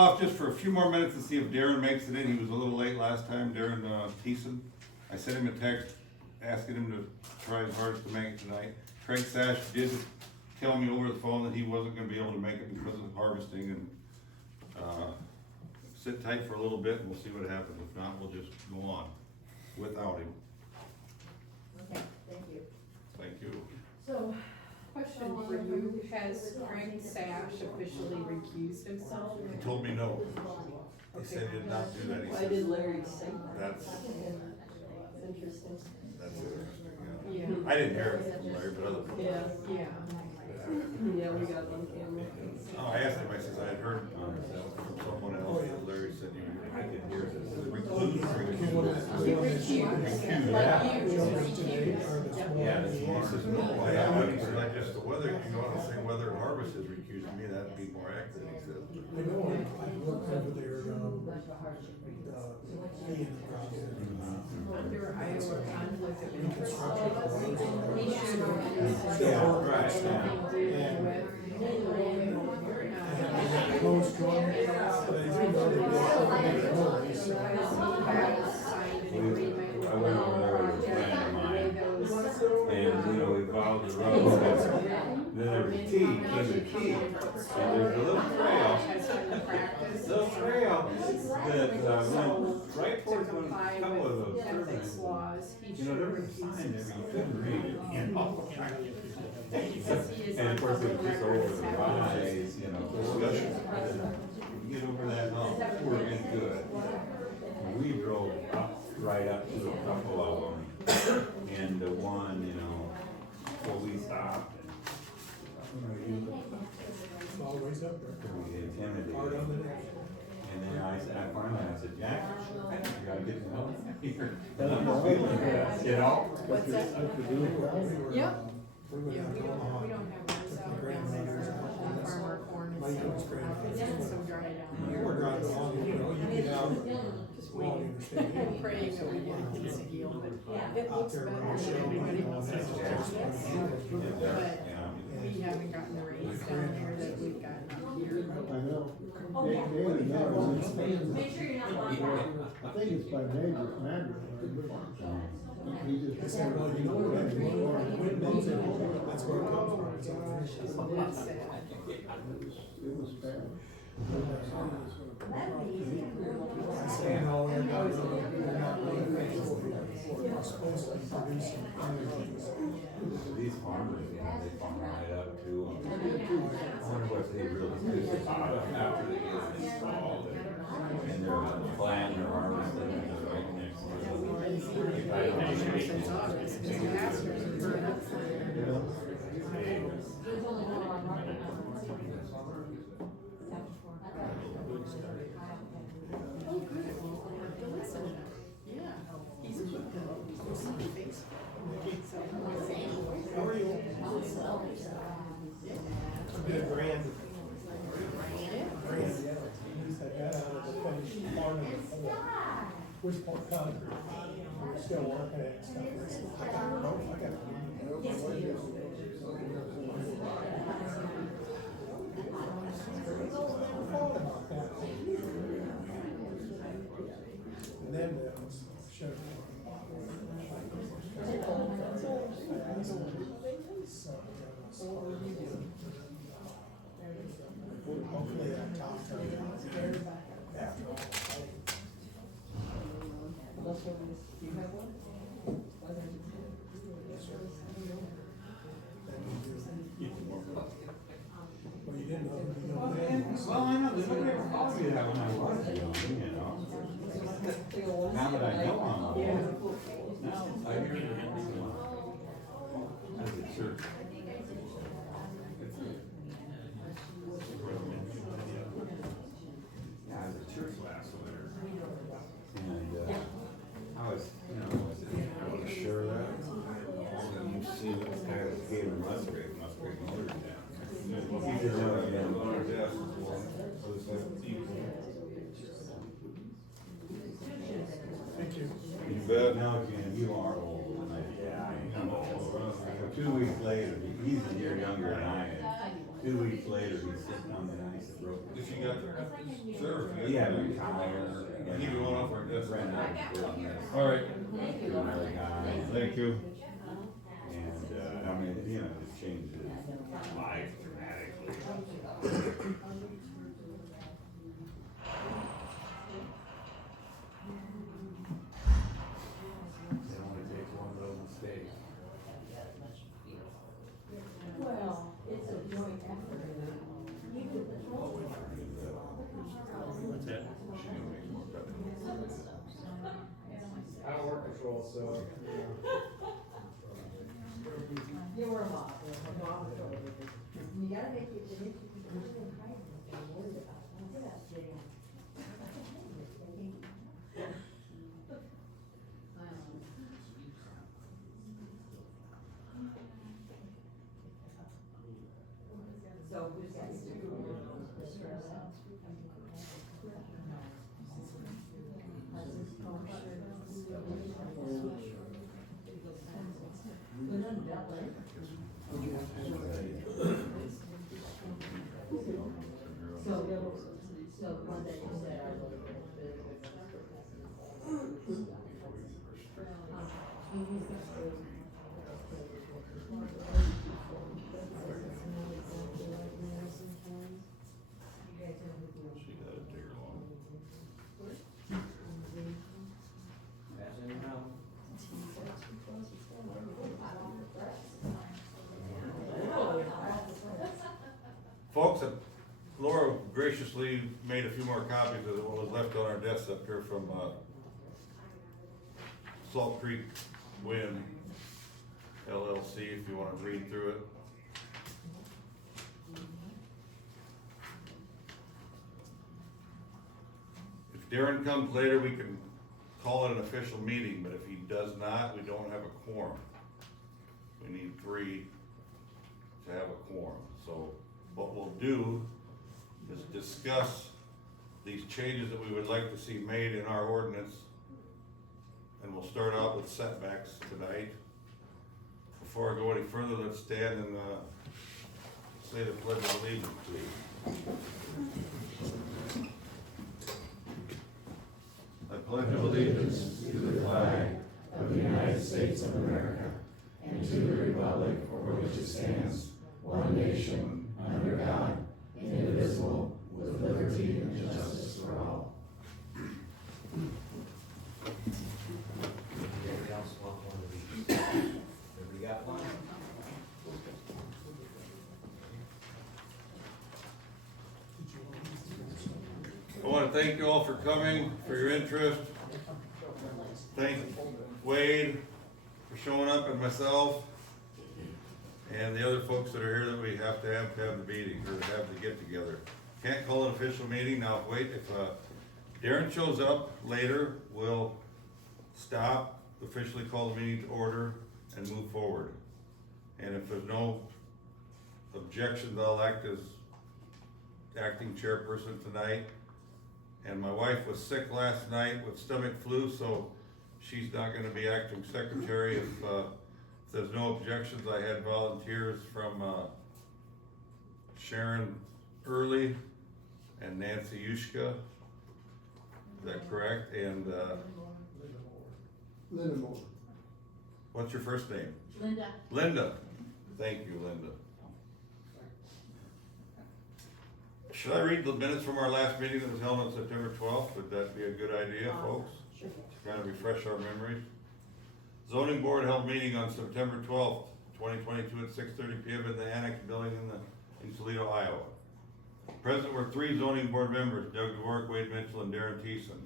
Off just for a few more minutes to see if Darren makes it in. He was a little late last time, Darren Thiessen. I sent him a text asking him to try his hardest to make it tonight. Craig Sash did tell me over the phone that he wasn't gonna be able to make it because of the harvesting, and sit tight for a little bit and we'll see what happens. If not, we'll just go on without him. Okay, thank you. Thank you. So, question for you, has Craig Sash officially recused himself? He told me no. He said he did not do that. He Why said, did Larry say that? that's Interesting. interesting, yeah. Yeah. I didn't hear it from Larry, but other people. Yeah, Yeah. yeah, we got on camera. Oh, I asked him, I said, I had heard from someone else, and Larry said, I didn't hear this. He recused, like you, recused. Yeah, he says, no, I haven't, he said, I just, the weather, you know, I was saying weather and harvest is recusing me, that'd be more accurate, he said. I know, I looked over there, Under Iowa conflict of interest. He should have. Yeah, right, close to them, but I do know that I went over there with a friend of mine, and, you know, we followed the road, and then there was a T, came a T, and there's a little trail that, went right towards one, couple of those turbines. You know, there was a sign there, you couldn't read it, you know? And of course, it was just over the rise, you know, discussion. You get over that hump, we're in good. We drove up, right up to a couple of them, and the one, you know, so we stopped and, it's always up there. we intimidated. Hard on the neck. And then I finally said, Jack, I think you gotta get the hell out of here. And I'm not feeling good, you know? What's that? Yep. We went Yeah, out we to don't Omaha. have ours out down there, farmer corn and My young's stuff. grandfather. It's so dry down We're here. driving along, you know, you get out, Just well, you waiting, understand. praying that we get a piece of deal, but it Out looks there better running than shell, everybody you know, else that's has. just But Yeah. we haven't gotten the rains down there that we've gotten up here. I know. Daily now is in Make sure you're not locked out. I think it's by major, Madrid. He I just. said, well, you know, when wind blows in, that's where it comes from. It's all That's sad. It was bad. I stand all the way down the road, you're not really faithful. We're supposed to be producing energies. These farmers, you know, they farm right up to them. I wonder what they really do about it after they get it installed, and they're planting their harvesting, and they're right next to it. Since August, Mr. Masters has been up for Oh, good, well, I'll have to listen to him. Yeah, he's a good fellow, he's on Facebook. So, How are you? Good, Brand. Brand, yeah. He's that guy out of the finished part of the which part concrete. We're still working at stuff. I got it, no, I got it. Thought about that. And then that was shut down. Hopefully that top turn. Yeah. Well, you didn't know it would be Well, no well, I know, nobody ever called me that when I was young, you know? Now that I know I'm old, now I hear it once in a while. At the church. Yeah, I was at church last winter. And, I was, you know, I wasn't sure that. And you see this guy that came in Musgrave motored down. He did that again. Thank you. You bet. No, Ken, you are old. And yeah, I am old. So 2 weeks later, he's a year younger than I am. 2 weeks later, he's sitting on the ice that broke. If you got there, sure. He had a tire. He was one off our desk. Ran out of business. All right. To another guy. Thank you. And, I mean, you know, it changed his life dramatically. It only takes one little mistake. Well, it's a joint effort. You do the whole. What's that? I don't work control, so, You were a mob, you gotta make it, you need to be worried about, look at that, Jay. So we've got So one day you said I look She got a digger long. Folks, Laura graciously made a few more copies of what was left on our desks up here from, Salt Creek Wind LLC, if you wanna read through it. If Darren comes later, we can call it an official meeting, but if he does not, we don't have a quorum. We need 3 to have a quorum, so what we'll do is discuss these changes that we would like to see made in our ordinance. And we'll start out with setbacks tonight. Before I go any further, let's stand and, say the pledge of allegiance, please. I pledge allegiance to the flag of the United States of America and to the republic for which it stands, one nation, under God, indivisible, with liberty and justice for all. Anybody else want one of these? Have we got one? I want to thank you all for coming, for your interest. Thank Wade for showing up and myself. And the other folks that are here that we have to have the meeting, or to have the get together. Can't call it an official meeting, now wait, if, Darren shows up later, we'll stop, officially call the meeting to order and move forward. And if there's no objections, I'll act as acting chairperson tonight. And my wife was sick last night with stomach flu, so she's not gonna be acting secretary. If there's no objections, I had volunteers from, Sharon Early and Nancy Yushka. Is that correct? And, Linda Moore. what's your first name? Linda. Linda. Thank you, Linda. Should I read the minutes from our last meeting that was held on September 12th? Would that be a good idea, folks? Sure. To kind of refresh our memories. Zoning board held meeting on September 12th, 2022 at 6:30 PM in the annex building in Toledo, Iowa. Present were 3 zoning board members, Doug DeVork, Wade Mitchell, and Darren Thiessen.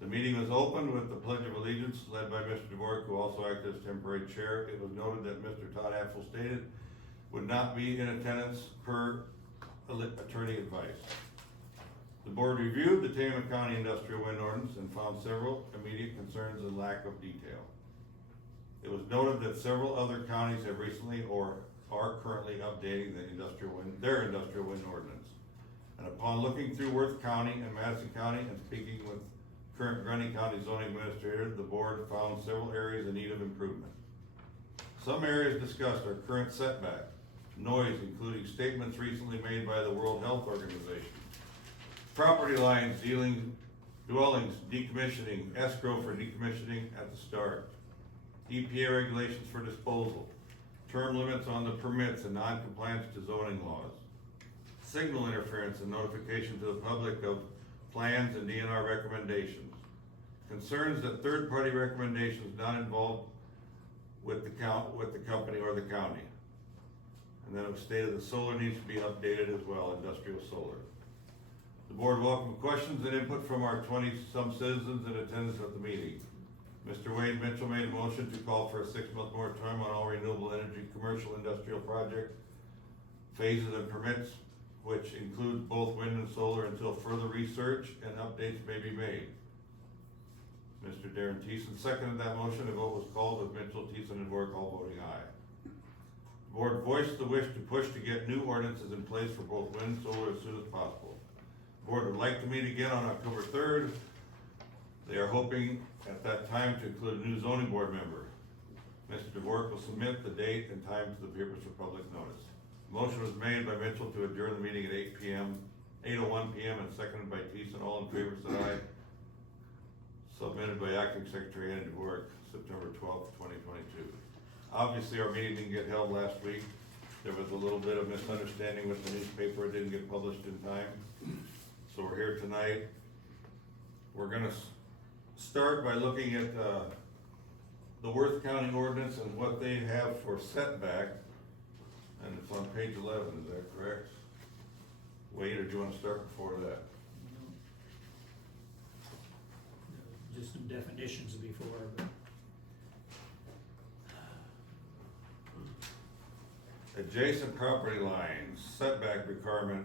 The meeting was opened with the Pledge of Allegiance led by Mr. DeVork, who also acted as temporary chair. It was noted that Mr. Todd Axel stated would not be in attendance per attorney advice. The board reviewed the Tama County Industrial Wind Ordinance and found several immediate concerns and lack of detail. It was noted that several other counties have recently or are currently updating their industrial wind ordinance. And upon looking through Worth County and Madison County and speaking with current Grundy County zoning administrator, the board found several areas in need of improvement. Some areas discussed are current setback, noise, including statements recently made by the World Health Organization. Property lines, dwellings, decommissioning, escrow for decommissioning at the start. EPA regulations for disposal. Term limits on the permits and non-compliance to zoning laws. Signal interference and notification to the public of plans and DNR recommendations. Concerns that third-party recommendations not involved with the company or the county. And then it was stated that solar needs to be updated as well, industrial solar. The board welcomed questions and input from our 20-some citizens in attendance at the meeting. Mr. Wade Mitchell made a motion to call for a 6-month moratorium on all renewable energy commercial industrial project phases and permits, which include both wind and solar, until further research and updates may be made. Mr. Darren Thiessen seconded that motion. A vote was called with Mitchell, Thiessen, and Dvorak all voting aye. The board voiced the wish to push to get new ordinances in place for both wind and solar as soon as possible. The board would like to meet again on October 3rd. They are hoping at that time to include a new zoning board member. Mr. Dvorak will submit the date and time to the papers for public notice. Motion was made by Mitchell to adjourn the meeting at 8:01 p.m. and seconded by Thiessen. All in favor said aye. Submitted by Acting Secretary Andy Dvorak, September 12th, 2022. Obviously, our meeting didn't get held last week. There was a little bit of misunderstanding with the newspaper. It didn't get published in time. So we're here tonight. We're gonna start by looking at the Worth County ordinance and what they have for setback. And it's on page 11, is that correct? Wade, or do you wanna start before that? Just some definitions before, but Adjacent property lines, setback requirement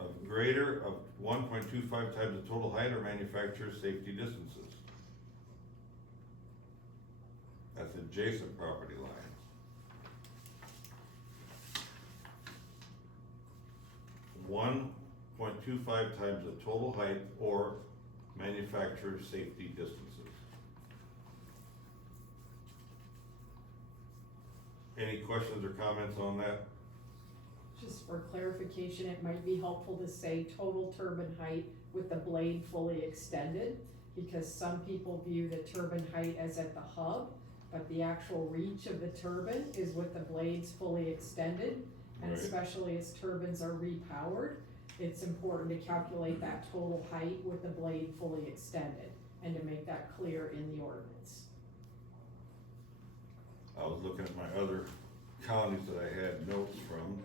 of greater of 1.25 times the total height or manufacturer's safety distances. That's adjacent property lines. 1.25 times the total height or manufacturer's safety distances. Any questions or comments on that? Just for clarification, it might be helpful to say total turbine height with the blade fully extended, because some people view the turbine height as at the hub, but the actual reach of the turbine is with the blades fully extended. And Right. especially as turbines are repowered, it's important to calculate that total height with the blade fully extended, and to make that clear in the ordinance. I was looking at my other counties that I had notes from,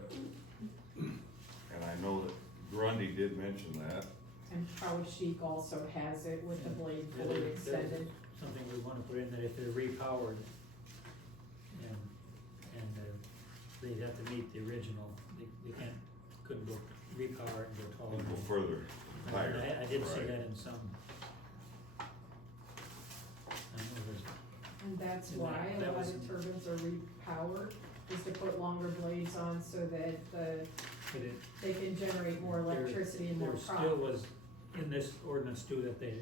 and I know that Grundy did mention that. And Poweshiek also has it with the blade yeah, fully that's extended. something we wanna put in, that if they're repowered and they'd have to meet the original, they couldn't go repower and go taller. Go further, higher. I did see Right. that in some. I know there's, And that's And why a that lot was- of turbines are repowered, is to put longer blades on so that but it, they can generate more electricity and more there still profit. was, in this ordinance too, that the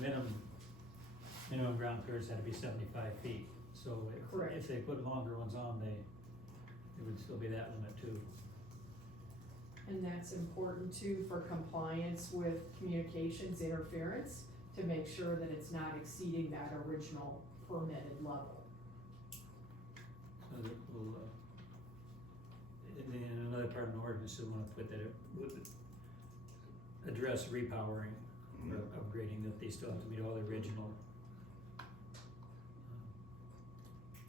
minimum ground clearance had to be 75 feet. So Correct. if they put longer ones on, it would still be that limit too. And that's important too for compliance with communications interference, to make sure that it's not exceeding that original permitted level. So that will, in another part of the ordinance, we wanna put that it would address repowering, or upgrading, that they still have to meet all the original.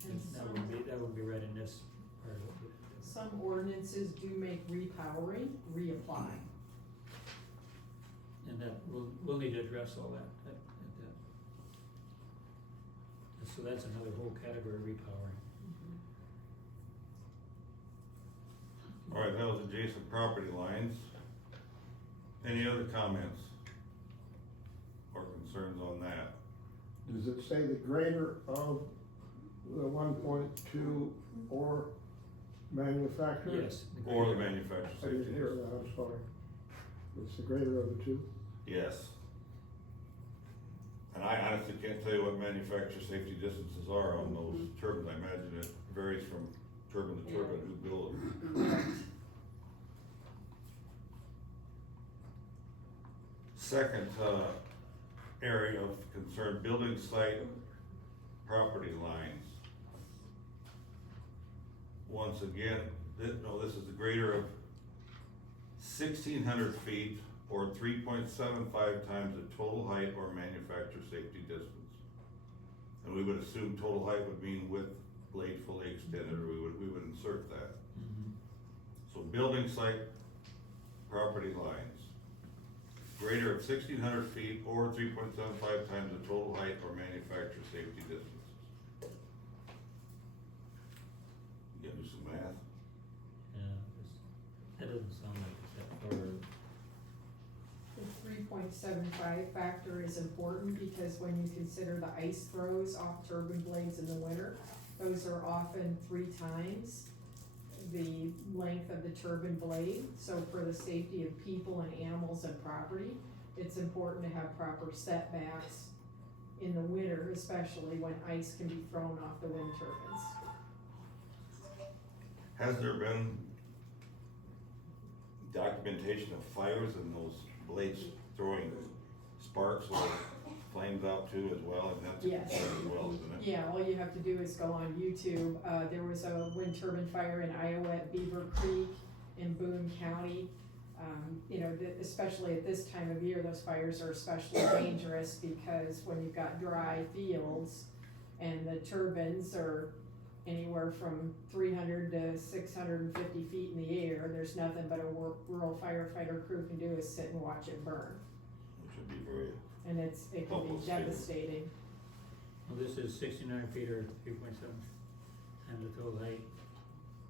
And That would be right in this part of it. some ordinances do make repowering reapply. And that, we'll need to address all that. So that's another whole category, repowering. All right, that was adjacent property lines. Any other comments or concerns on that? Does it say the greater of the 1.2 or manufacturer? Yes. Or the manufacturer's I didn't safety hear distance? that, I'm sorry. It's the greater of the two? Yes. And I honestly can't tell you what manufacturer safety distances are on those turbines. I imagine it varies from turbine to turbine, who built it. Second, area of concern, building site property lines. Once again, this is the greater of 1,600 feet or 3.75 times the total height or manufacturer safety distance. And we would assume total height would mean width, blade fully extended, or we would insert that. So building site property lines, greater of 1,600 feet or 3.75 times the total height or manufacturer safety distance. You gotta do some math. That doesn't sound like it's that far. The 3.75 factor is important because when you consider the ice throws off turbine blades in the winter, those are often 3 times the length of the turbine blade. So for the safety of people and animals and property, it's important to have proper setbacks in the winter, especially when ice can be thrown off the wind turbines. Has there been documentation of fires and those blades throwing sparks or flames out too as well? And that's Yes. as well, isn't it? Yeah, all you have to do is go on YouTube. There was a wind turbine fire in Iowa at Beaver Creek in Boone County. Especially at this time of year, those fires are especially dangerous because when you've got dry fields and the turbines are anywhere from 300 to 650 feet in the air, there's nothing but a rural firefighter crew can do is sit and watch it burn. Which would be very, And it can Helpless be feeling. devastating. Well, this is 69 feet or 3.7 times the total height.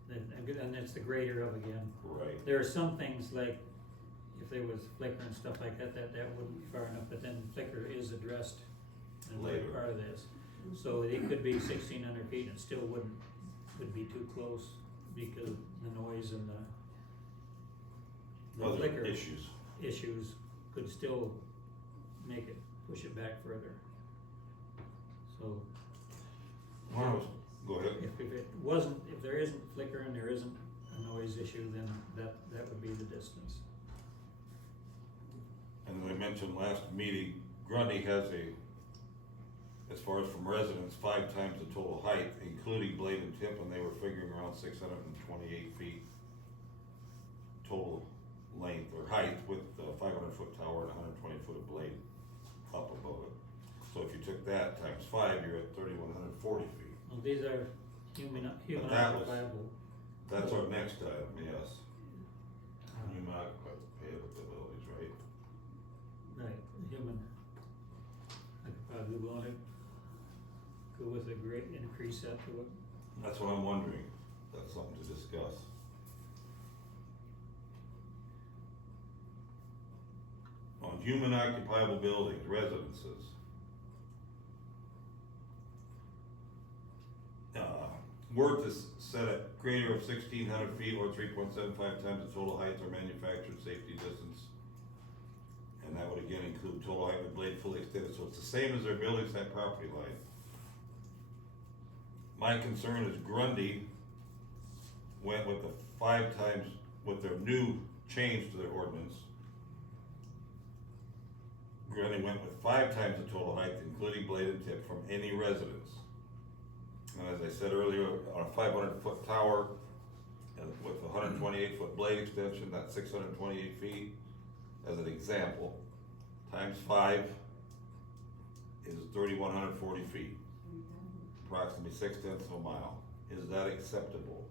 And that's the greater of again. right. There are some things like, if there was flicker and stuff like that, that wouldn't be far enough, but then flicker is addressed in another Later. part of this. So it could be 1,600 feet and it still would be too close because the noise and the Other flicker issues. could still make it, push it back further. So Go ahead. if there isn't flicker and there isn't a noise issue, then that would be the distance. And as I mentioned last meeting, Grundy has as far as from residents, 5 times the total height, including blade and tip, and they were figuring around 628 feet total length or height with a 500-foot tower and 120 foot of blade up above it. So if you took that times 5, you're at 3,140 feet. Well, these are human that was- occupiable. That's our next item, yes. Human capabilities, right? Right, human. I could probably want to go with a great increase that to it. That's what I'm wondering. That's something to discuss. On human occupiable buildings, residences. Worth is set at greater of 1,600 feet or 3.75 times the total height or manufactured safety distance. And that would again include total height with blade fully extended, so it's the same as their building site property line. My concern is Grundy went with the 5 times, with their new change to their ordinance. Grundy went with 5 times the total height, including blade and tip, from any residence. And as I said earlier, on a 500-foot tower, and with a 128-foot blade extension, that's 628 feet, as an example, times 5 is 3,140 feet, approximately 0.6 of a mile. Is that acceptable?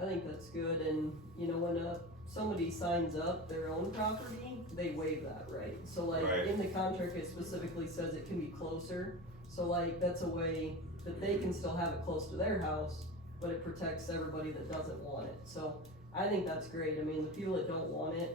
I think that's good, and when somebody signs up their own property, they waive that, right? So like, Right. in the contract, it specifically says it can be closer, so like, that's a way that they can still have it close to their house, but it protects everybody that doesn't want it, so I think that's great. I mean, the people that don't want it,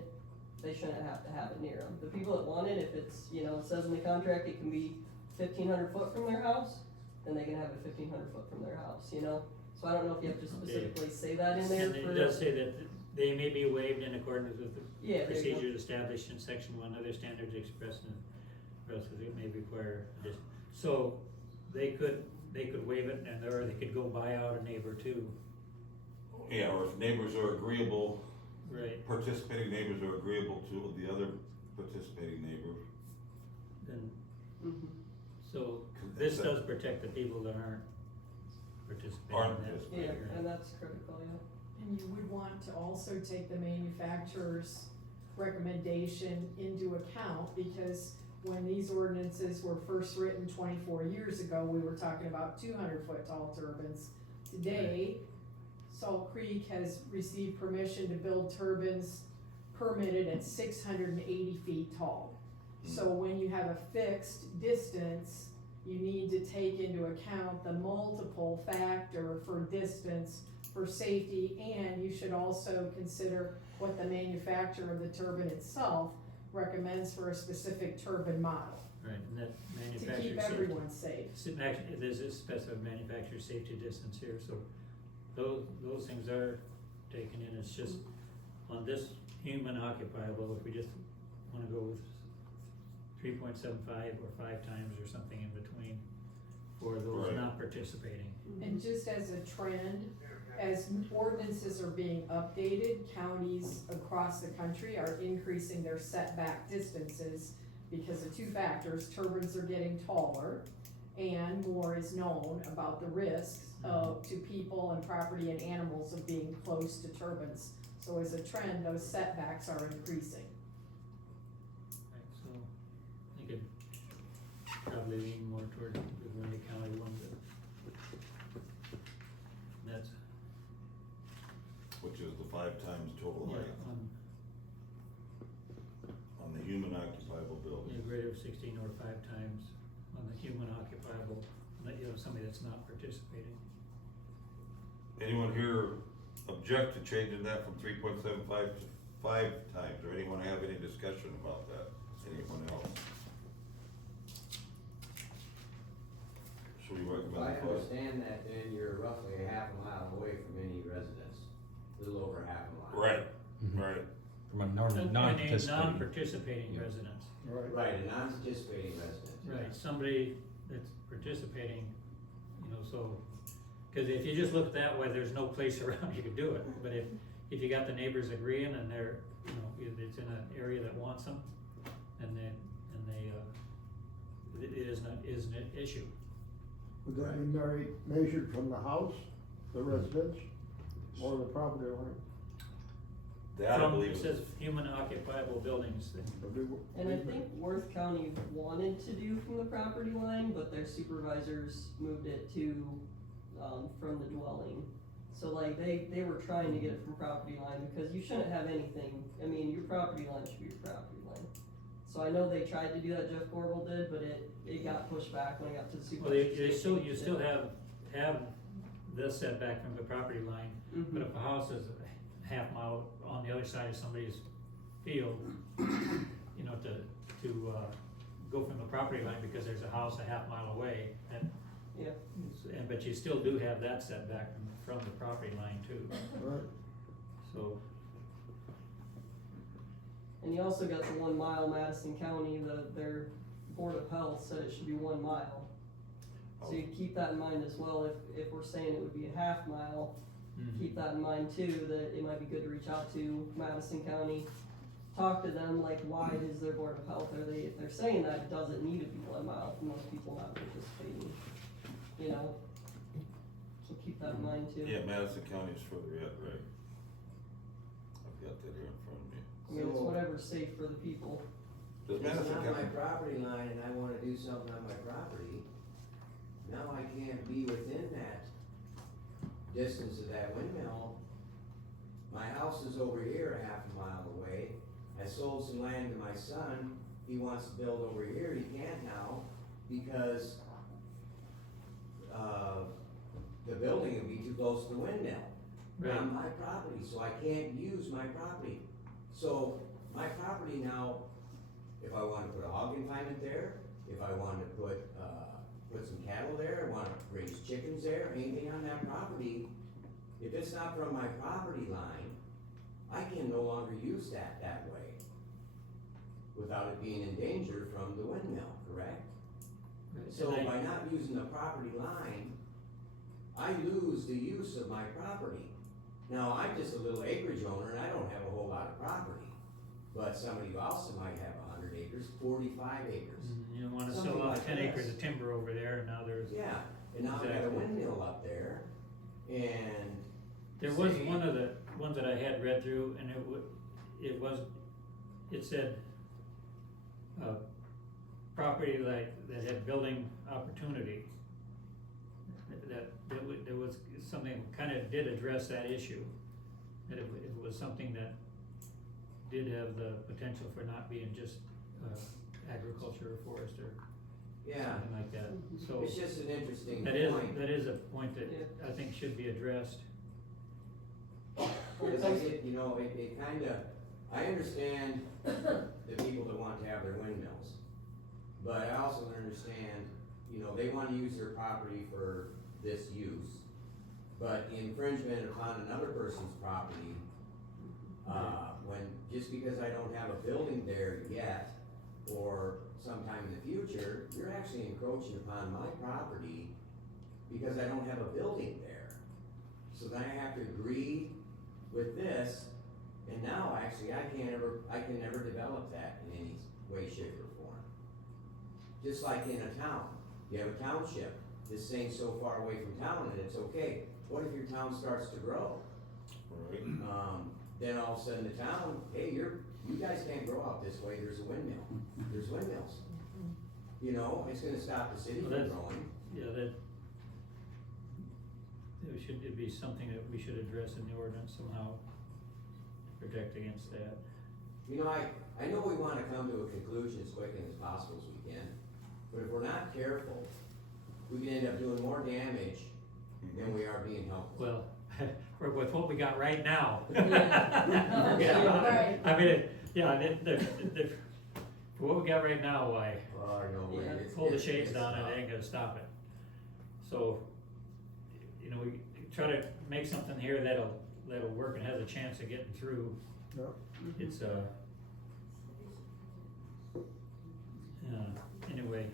they shouldn't have to have it near them. The people that want it, if it's, it says in the contract it can be 1,500 foot from their house, then they can have it 1,500 foot from their house, So I don't know if you have to specifically say that in there And for. it does say that they may be waived in accordance with the Yeah, there you go. procedures established in section 1, other standards expressed in, or else it may require addition. So they they could waive it, and or they could go buy out a neighbor too. Yeah, or if neighbors are agreeable, Right. participating neighbors are agreeable to the other participating neighbor. Then, Mhm. so this does protect the people that aren't participating Aren't in that. participating. Yeah, Right. and that's critical, yeah. And you would want to also take the manufacturer's recommendation into account, because when these ordinances were first written 24 years ago, we were talking about 200-foot tall turbines. Today, Salt Creek has received permission to build turbines permitted at 680 feet tall. So when you have a fixed distance, you need to take into account the multiple factor for distance, for safety, and you should also consider what the manufacturer of the turbine itself recommends for a specific turbine model, Right, and that to manufacturer keep safety. everyone safe. There's a specified manufacturer safety distance here, so those things are taken in, it's just on this human occupiable, if we just wanna go with 3.75 or 5 times or something in between for those Right. not participating. And just as a trend, as ordinances are being updated, counties across the country are increasing their setback distances because of two factors: turbines are getting taller, and more is known about the risks to people and property and animals of being close to turbines. So as a trend, those setbacks are increasing. Right, so I could probably lean more toward the Grundy County one, but that's, Which is the 5 times total yeah, height on the human occupiable yeah, building. greater of 16 or 5 times on the human occupiable, somebody that's not participating. Anyone here object to changing that from 3.75 to 5 times, or anyone have any discussion about that? Anyone else? Should we If recommend I 5? understand that, then you're roughly a half a mile away from any residence, a little over half a mile. Right, right. From a And non-participating. non-participating Yeah. residents. Right, a non-participating resident. Right, somebody that's participating, so, cause if you just look that way, there's no place around you to do it, but if you got the neighbors agreeing and they're, if it's in an area that wants them, and it isn't an issue. Would that be measured from the house, the residence, or the property line? That I believe It is, says human occupiable buildings, And I think Worth County wanted to do from the property line, but their supervisors moved it to, from the dwelling. So like, they were trying to get it from property line, because you shouldn't have anything, your property line should be your property line. So I know they tried to do that, Jeff Corbel did, but it got pushed back when it got to the well, supervisor. you still have the setback from the property line, but if a house is a half mile on the other side of somebody's field, to go from the property line because there's a house a half mile away, Yeah. but you still do have that setback from the property line too, Right. so. And you also got the 1 mile Madison County, their Board of Health said it should be 1 mile. So you keep that in mind as well, if we're saying it would be a half mile, keep that in mind too, that it might be good to reach out to Madison County, talk to them, like, why is their Board of Health, if they're saying that it doesn't need to be 1 mile from those people not participating, so keep that in mind too. yeah, Madison County is further yet, right? I've got that here in front of me. It's whatever's safe for the people. Does If it's Madison not County? my property line and I wanna do something on my property, now I can't be within that distance of that windmill. My house is over here a half a mile away. I sold some land to my son. He wants to build over here. He can't now because, the building would be too close to the windmill. Right. On my property, so I can't use my property. So my property now, if I wanna put a hog confinement there, if I wanted to put some cattle there, I wanna raise chickens there, anything on that property, if it's not from my property line, I can no longer use that way without it being in danger from the windmill, correct? So And by not using the property line, I lose the use of my property. Now, I'm just a little acreage owner and I don't have a whole lot of property, but somebody else might have 100 acres, 45 acres. You wanna Something sell off like 10 acres this. of timber over there, and now there's, Yeah, and now I got a Exactly. windmill up there, and. there was say- one of the ones that I had read through, and it said, property that had building opportunity. There was something kinda did address that issue, that it was something that did have the potential for not being just, agriculture or forest or Yeah, something like that, so. it's just an interesting That is, point. that is a point that Yeah. I think should be addressed. Because I get, it kinda, I understand the people that want to have their windmills. But I also understand, they wanna use their property for this use. But infringement upon another person's property, just because I don't have a building there yet, or sometime in the future, you're actually encroaching upon my property because I don't have a building there. So then I have to agree with this, and now actually I can never develop that in any way, shape, or form. Just like in a town, you have a township, this thing's so far away from town and it's okay. What if your town starts to grow? Right. Then all of a sudden the town, hey, you guys can't grow out this way, there's a windmill, there's windmills. It's gonna stop the city Well, from that's- growing. Yeah, that, it'd be something that we should address in the ordinance somehow, protect against that. I know we wanna come to a conclusion as quick and as possible as we can, but if we're not careful, we can end up doing more damage than we are being helpful. Well, with what we got right now. Yeah. Yeah, I mean, for what we got right now, why, No, Yeah. pull the shades down and it ain't gonna stop it. So, we try to make something here that'll work and has a chance of getting through. Yep. It's, anyway,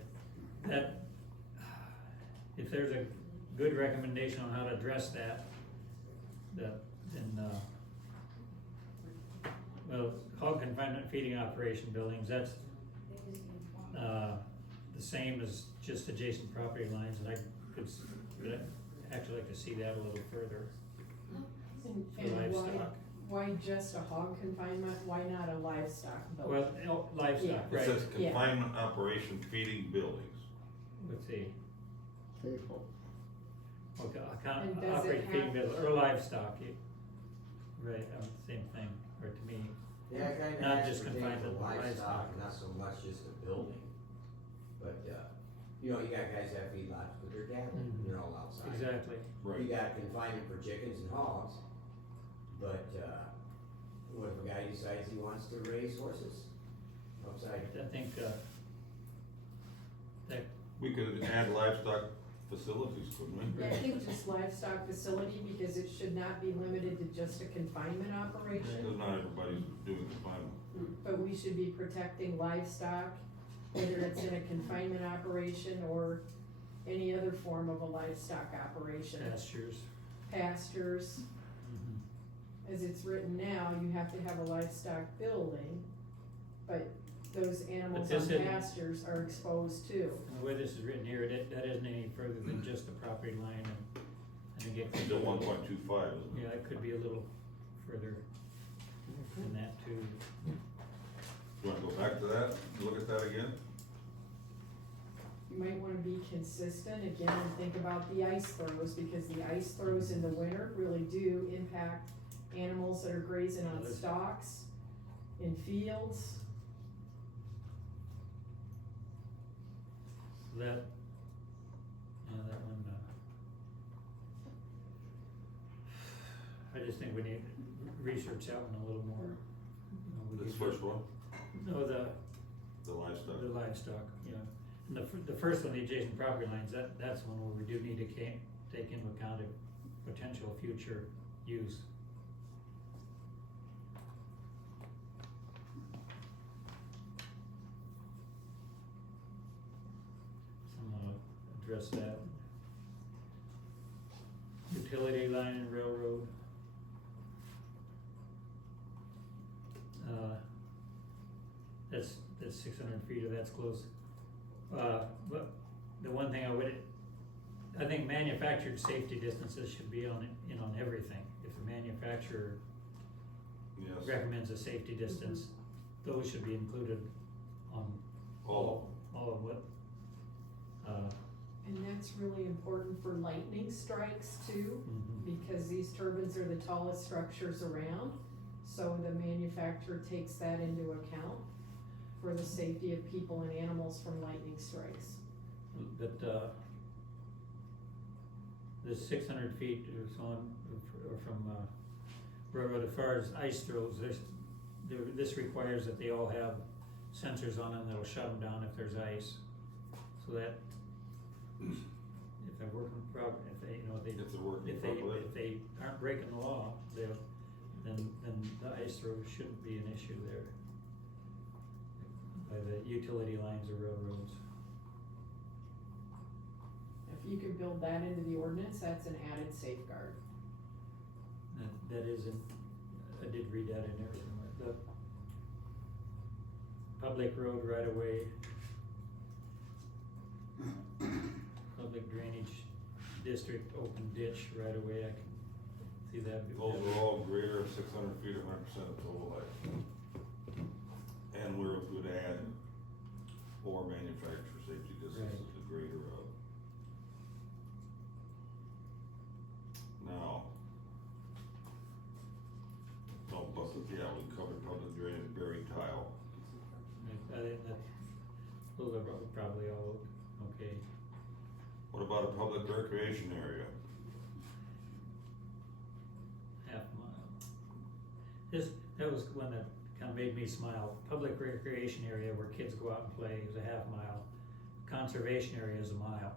if there's a good recommendation on how to address that, then, well, hog confinement feeding operation buildings, that's, the same as just adjacent property lines, and I would actually like to see that a little further. For And livestock. why just a hog confinement, why not a livestock building? Well, livestock, Yeah. It right, says confinement operation feeding buildings. let's see, Faithful. okay, And does it operate feeding have- buildings, or livestock, right, same thing, or to me. Yeah, I kinda Not asked just for things confined for to livestock, livestock. and not so much just a building. But, you got guys that have feedlots with their cattle, and Mhm. they're all outside. Exactly, You got confinement for chickens and hogs, but, what if a guy decides he wants to raise horses outside? I think, that, We could add livestock facilities, couldn't we? I think just livestock facility, because it should not be limited to just a confinement operation, Because not everybody's doing confinement. but we should be protecting livestock, whether it's in a confinement operation or any other form of a livestock operation. pastures. Pastures, Mhm. as it's written now, you have to have a livestock building, but those animals this on isn't- pastures are exposed too. And the way this is written here, that isn't any further than just the property line, and I think it could Still be, 1.25, isn't it? yeah, it could be a little further than that too. You wanna go back to that, look at that again? You might wanna be consistent again and think about the ice throws, because the ice throws in the winter really do impact animals that are grazing on Others. stalks, in fields. That one, I just think we need to research that one a little more. We This could- first one, No, the the livestock. livestock, yeah. And the first one, the adjacent property lines, that's one where we do need to take into account a potential future use. Some, address that. Utility line and railroad. That's 600 feet, or that's close. But the one thing I think manufactured safety distances should be on everything. If the manufacturer Yes. recommends a safety distance, those should be included on all of what, And that's really important for lightning strikes too, because these turbines are the tallest structures around. So the manufacturer takes that into account for the safety of people and animals from lightning strikes. but, the 600 feet or so on, or from, railroad, as far as ice throws, this requires that they all have sensors on them that'll shut them down if there's ice. So that, if they're working if they, you know, If they're working if they properly. aren't breaking the law, then the ice throw shouldn't be an issue there. By the utility lines or railroads. If you can build that into the ordinance, that's an added safeguard. That isn't, I did read that in there somewhere. The public road right away. Public drainage district, open ditch right away, I can see that. Those are all greater than 600 feet, 100% of total height. And we would add or manufacturer safety distance is the greater of. Now, no, but, yeah, we covered public drainage, buried tile. I think that, those are probably all okay. What about a public recreation area? Half mile. That was one that kinda made me smile. Public recreation area where kids go out and play is a half mile. Conservation area is a mile.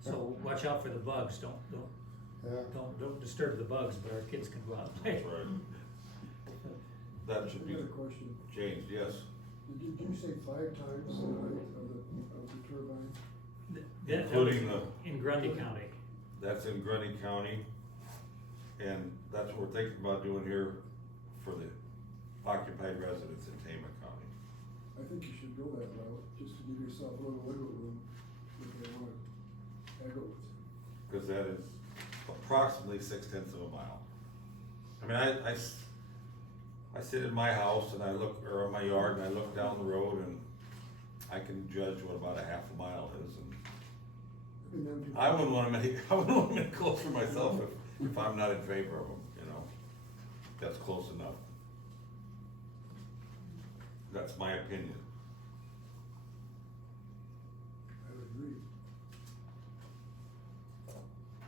So watch out for the bugs, Yeah. don't disturb the bugs, but our kids can go out and play. That's right. That should be Another question, changed, yes. did you say 5 times the height of the turbine? Including In Grundy County. That's in Grundy County, and that's what we're thinking about doing here for the occupied residents in Tama County. I think you should go that route, just to give yourself a little wiggle room if they want to echo with you. Cause that is approximately 6/10 of a mile. I mean, I sit in my house and I look, or in my yard, and I look down the road and I can judge what about a half a mile is, and And then I wouldn't wanna make close for myself if I'm not in favor of them, you know? That's close enough. That's my opinion. I would agree.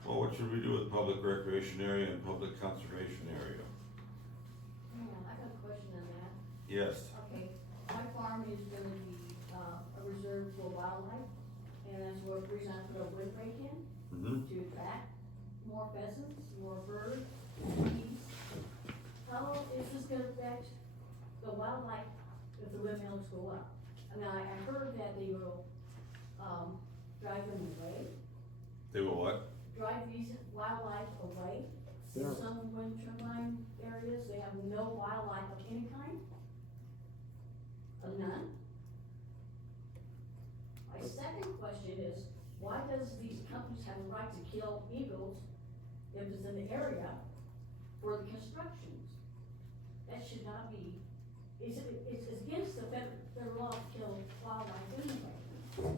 Well, what should we do with public recreation area and public conservation area? Yeah, I got a question on that. Yes, Okay, my farm is gonna be, a reserve for wildlife, and that's what the reason I put a windbreak in, to attract more pheasants, more birds, geese. How is this gonna affect the wildlife if the windmills go up? I mean, I heard that they will, drive them away, they will what? drive these wildlife away. In Yeah. some wind turbine areas, they have no wildlife of any kind. Of none. My second question is, why does these companies have a right to kill eagles if it's in the area for the constructions? That should not be, it's against the federal law to kill wildlife anyway.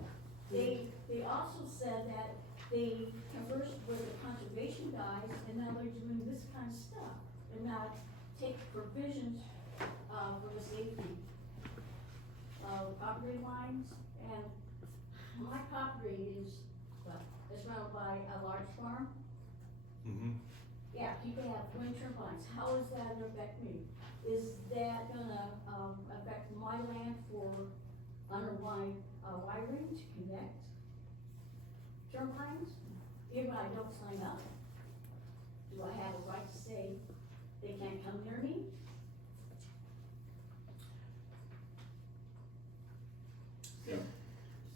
They also said that they conversed with the conservation guys, and now they're doing this kind of stuff, and not take provisions, for the safety of property lines, and my property is, well, it's surrounded by a large farm. Mm-hmm. Yeah, people have wind turbines, how is that gonna affect me? Is that gonna, affect my land for underlying, wiring to connect turbines? If I don't sign up, do I have a right to say they can't come near me?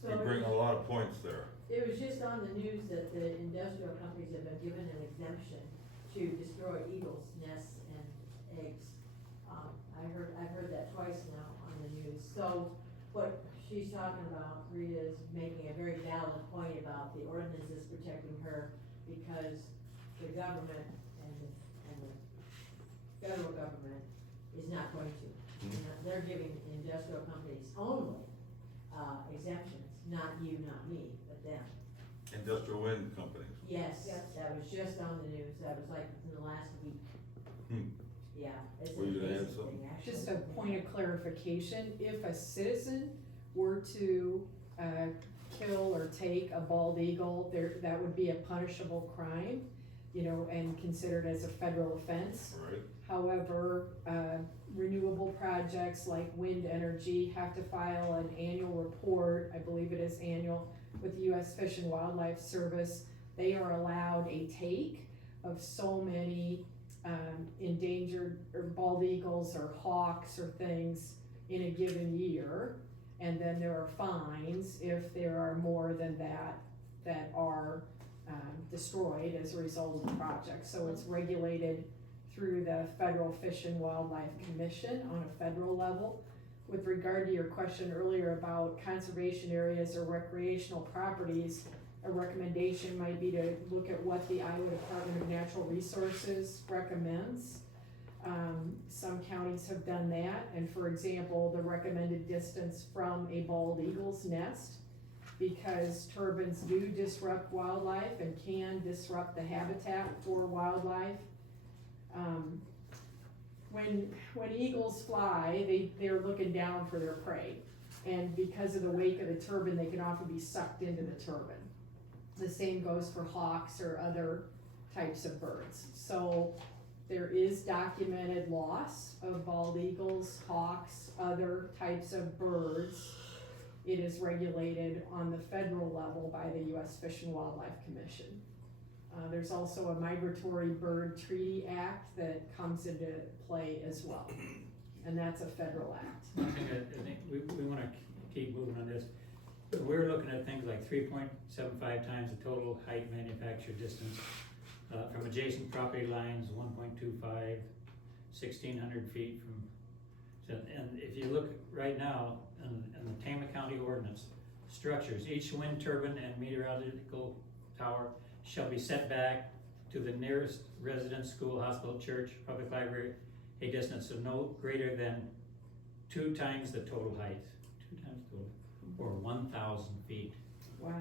So You bring a lot of points there. it was just on the news that the industrial companies have been given an exemption to destroy eagles' nests and eggs. I've heard that twice now on the news. So what she's talking about, Rita, is making a very valid point about the ordinance is protecting her because the government and the federal government is not going to. They're giving industrial companies only, exemptions, not you, not me, but them. Industrial wind companies. Yes, that was just on the news, that was like in the last week. Hmm. Yeah, it's Were an you gonna add amazing something? thing, actually. Just a point of clarification, if a citizen were to, kill or take a bald eagle, that would be a punishable crime, you know, and considered as a federal offense. Right. However, renewable projects like wind energy have to file an annual report, I believe it is annual, with the US Fish and Wildlife Service. They are allowed a take of so many endangered or bald eagles or hawks or things in a given year. And then there are fines if there are more than that are destroyed as a result of the project. So it's regulated through the Federal Fish and Wildlife Commission on a federal level. With regard to your question earlier about conservation areas or recreational properties, a recommendation might be to look at what the Iowa Department of Natural Resources recommends. Some counties have done that, and for example, the recommended distance from a bald eagle's nest, because turbines do disrupt wildlife and can disrupt the habitat for wildlife. When eagles fly, they're looking down for their prey, and because of the wake of the turbine, they can often be sucked into the turbine. The same goes for hawks or other types of birds. So there is documented loss of bald eagles, hawks, other types of birds. It is regulated on the federal level by the US Fish and Wildlife Commission. There's also a Migratory Bird Treaty Act that comes into play as well, and that's a federal act. I think we wanna keep moving on this. We're looking at things like 3.75 times the total height manufactured distance from adjacent property lines, 1.25, 1,600 feet from, and if you look right now in the Tama County ordinance, structures, each wind turbine and meteorological tower shall be set back to the nearest residence, school, hospital, church, public library, a distance of no greater than 2 times the total height, 2 times total, or 1,000 feet. Wow.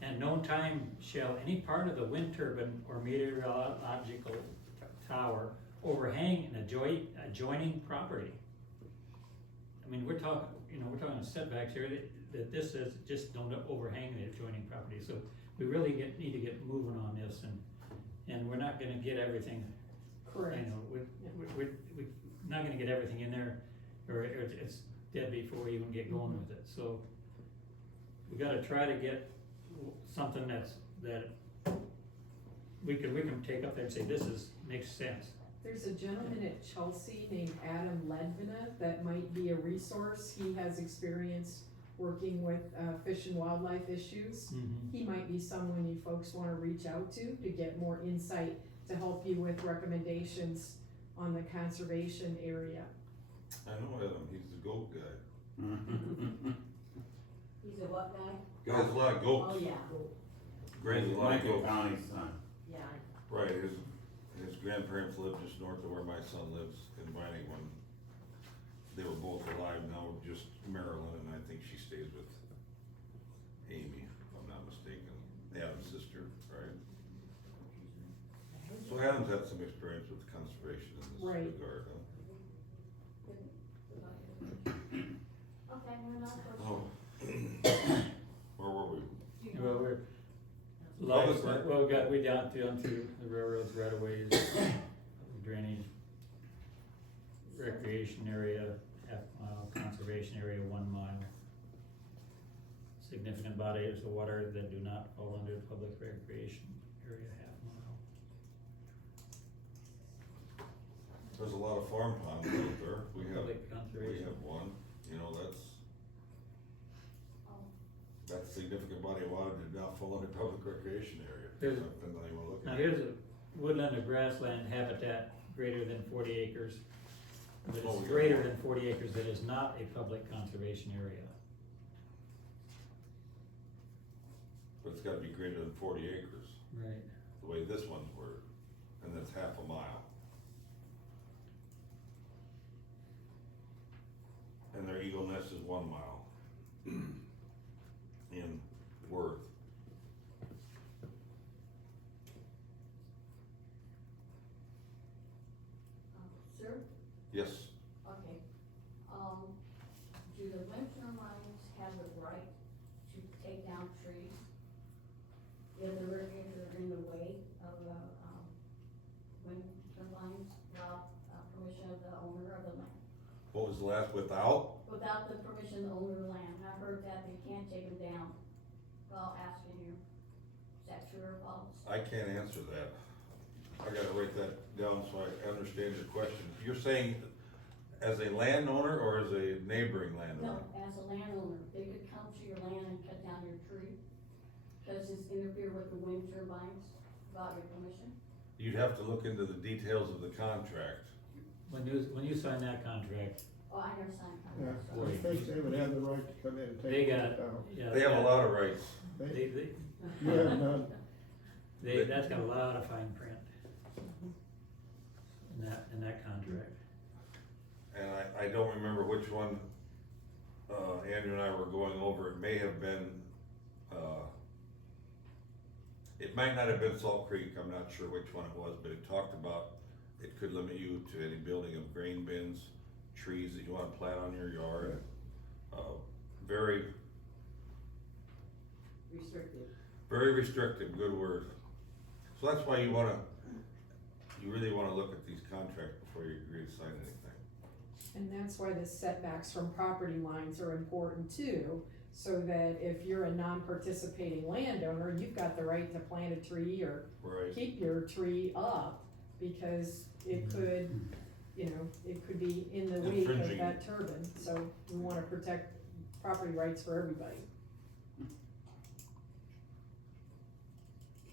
And no time shall any part of the wind turbine or meteorological tower overhang an adjoining property. I mean, we're talking setbacks here, that this is just don't overhang the adjoining property, so we really need to get moving on this, and we're not gonna get everything. Correct. You know, we're not gonna get everything in there, or it's dead before we even get going with it, so we gotta try to get something that we can take up there and say, makes sense. There's a gentleman at Chelsea named Adam Ledvina that might be a resource. He has experience working with fish and wildlife issues. He might be someone you folks wanna reach out to get more insight to help you with recommendations on the conservation area. I know Adam, he's the goat guy. He's a what guy? Guy's a lot of goats. Oh, yeah, Granted, a lot of Lincoln goats. County's son. yeah. Right, his grandparents lived just north of where my son lives in Vining when they were both alive, now just Marilyn, and I think she stays with Amy, if I'm not mistaken, Adam's sister, right? So Adam's had some experience with conservation in this Right. regard, huh? Okay, we're not. Oh. Where were we? Well, we're, Public work. well, we down through the railroads, right of ways, drainage, recreation area, half-mile, conservation area, 1 mile. Significant bodies of water that do not fall under public recreation area, half-mile. There's a lot of farm ponds out there, we Public conservation. have one, you know, that's, significant body of water did not fall under public recreation area. There's- Depends on how you wanna look Now, at it. here's a woodland or grassland habitat greater than 40 acres. But Oh, it's we got greater more. than 40 acres that is not a public conservation area. But it's gotta be greater than 40 acres, Right. the way this one's worded, and that's half a mile. And their Eagle Nest is 1 mile in Worth. Sir? Yes, Okay, do the wind turbines have the right to take down trees if the irrigators are in the way of the, wind turbines without, permission of the owner of the land? what was the last without? Without the permission of the owner of the land, I heard that they can't take them down, well, asking you, is that true or false? I can't answer that. I gotta write that down so I understand your question. You're saying as a landowner or as a neighboring No, landowner? as a landowner, they could come to your land and cut down your tree, cause it's interfere with the wind turbines without your permission? You'd have to look into the details of the contract. When you sign that contract, Oh, I never signed a Yeah, contract, I think they would have the right to come in and they take got, it down. yeah. They have a lot of rights. They, You have none. that's got a lot of fine print in that contract. And I don't remember which one, Andrew and I were going over, it may have been, it might not have been Salt Creek, I'm not sure which one it was, but it talked about, it could limit you to any building of grain bins, trees that you wanna plant on your yard. Very, Restricted. very restrictive, good word. So that's why you really wanna look at these contracts before you agree to sign anything. And that's why the setbacks from property lines are important too, so that if you're a non-participating landowner, you've got the right to plant a tree or Right. keep your tree up, because it could, it could be in the wake of Infringing. that turbine, so we wanna protect property rights for everybody.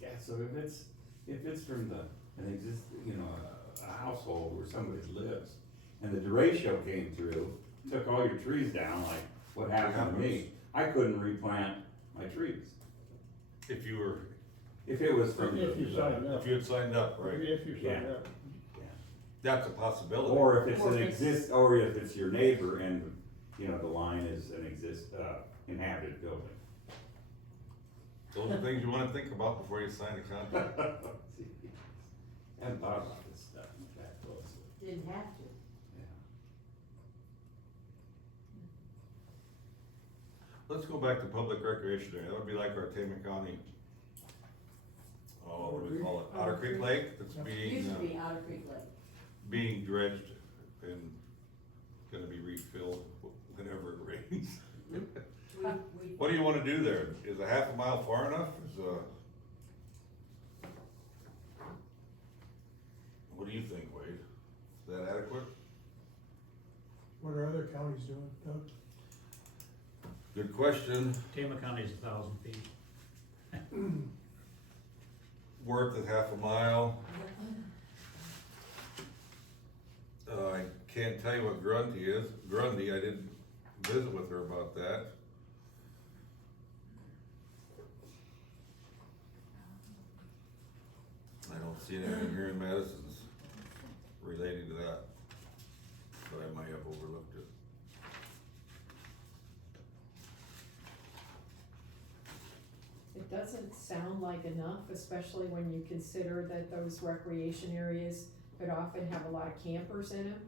Yeah, so if it's from an a household where somebody lives, and the derecho came through, took all your trees down, like what happened to me, I couldn't replant my trees. If you were, If it was from If you sign up. if you had signed up, right, If you sign Yeah. up. that's a possibility. Or if it's Or an if or if it's your neighbor and, the line is an inhabited building. Those are things you wanna think about before you sign a contract. Hadn't thought about this stuff that closely, didn't have to. yeah. Let's go back to public recreation area, that would be like our Tama County, what do we call it, Otter Creek Lake, that's Used to be Otter Creek Lake. being dredged and gonna be refilled whenever it rains. What do you wanna do there? Is a half a mile far enough? What do you think, Wade? Is that adequate? What are other counties doing, Doug? Good question. Tama County is 1,000 feet. Worth at half a mile. I can't tell you what Grundy is. Grundy, I did visit with her about that. I don't see anything here in Madison's relating to that, but I might have overlooked it. It doesn't sound like enough, especially when you consider that those recreation areas could often have a lot of campers in them.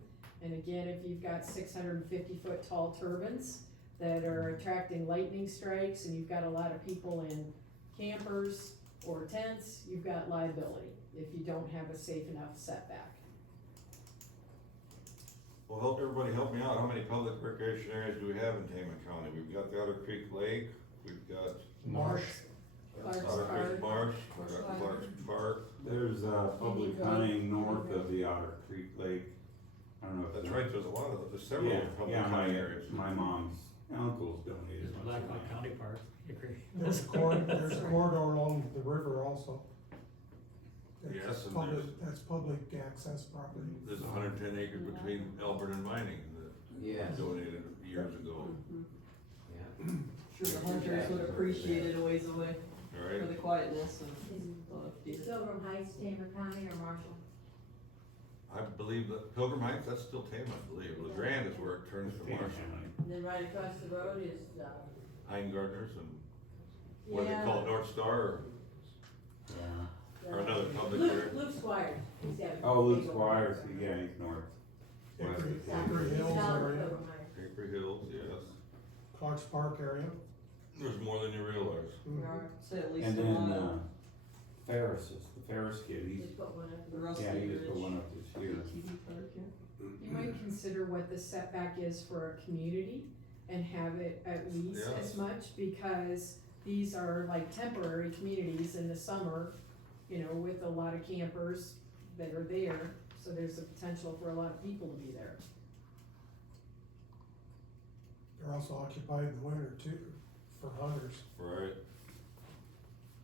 And again, if you've got 650-foot tall turbines that are attracting lightning strikes, and you've got a lot of people in campers or tents, you've got liability if you don't have a safe enough setback. Well, everybody help me out. How many public recreation areas do we have in Tama County? We've got the Otter Creek Lake, we've got Marsh. Clark's Otter Creek Park. Marsh, we've got Clark's Park. There's public hunting north of the Otter Creek Lake. I don't know if. That's right, there's several Yeah, public yeah, hunting areas. my mom's uncle's donated. Is one. Blackhawk County county park, Hickory. There's a corridor along the river also. That's Yes, and public- That's public access property. There's 110 acres between Elbert and Mining that Yes. donated years ago, Yeah. Sure, the hunters would appreciate it a ways away all for the right? quietness of the Is Pilgrim Heights, Tama County or Marshall? I believe that Pilgrim Heights, that's still Tama, I believe. LeGrand is where it turns to Marshall. And then right across the road is, Heingartner's and what do they call it, North Star or another public area? Luke Squires. He's got a Oh, Luke big one. Squires, yeah, he's north. Hickory Hills South of area, Pilgrim Heights. Hickory Hills, yes. Clark's Park area. There's more than you realize. say at least And a then, mile. the Ferris kid, he's, Just put one up. The Rusty yeah, he just Ridge put one up this year. ATV park, yeah. You might consider what the setback is for a community and have it at least Yeah. as much, because these are like temporary communities in the summer, you know, with a lot of campers that are there, so there's a potential for a lot of people to be there. They're also occupied in the winter too, for hunters. Right.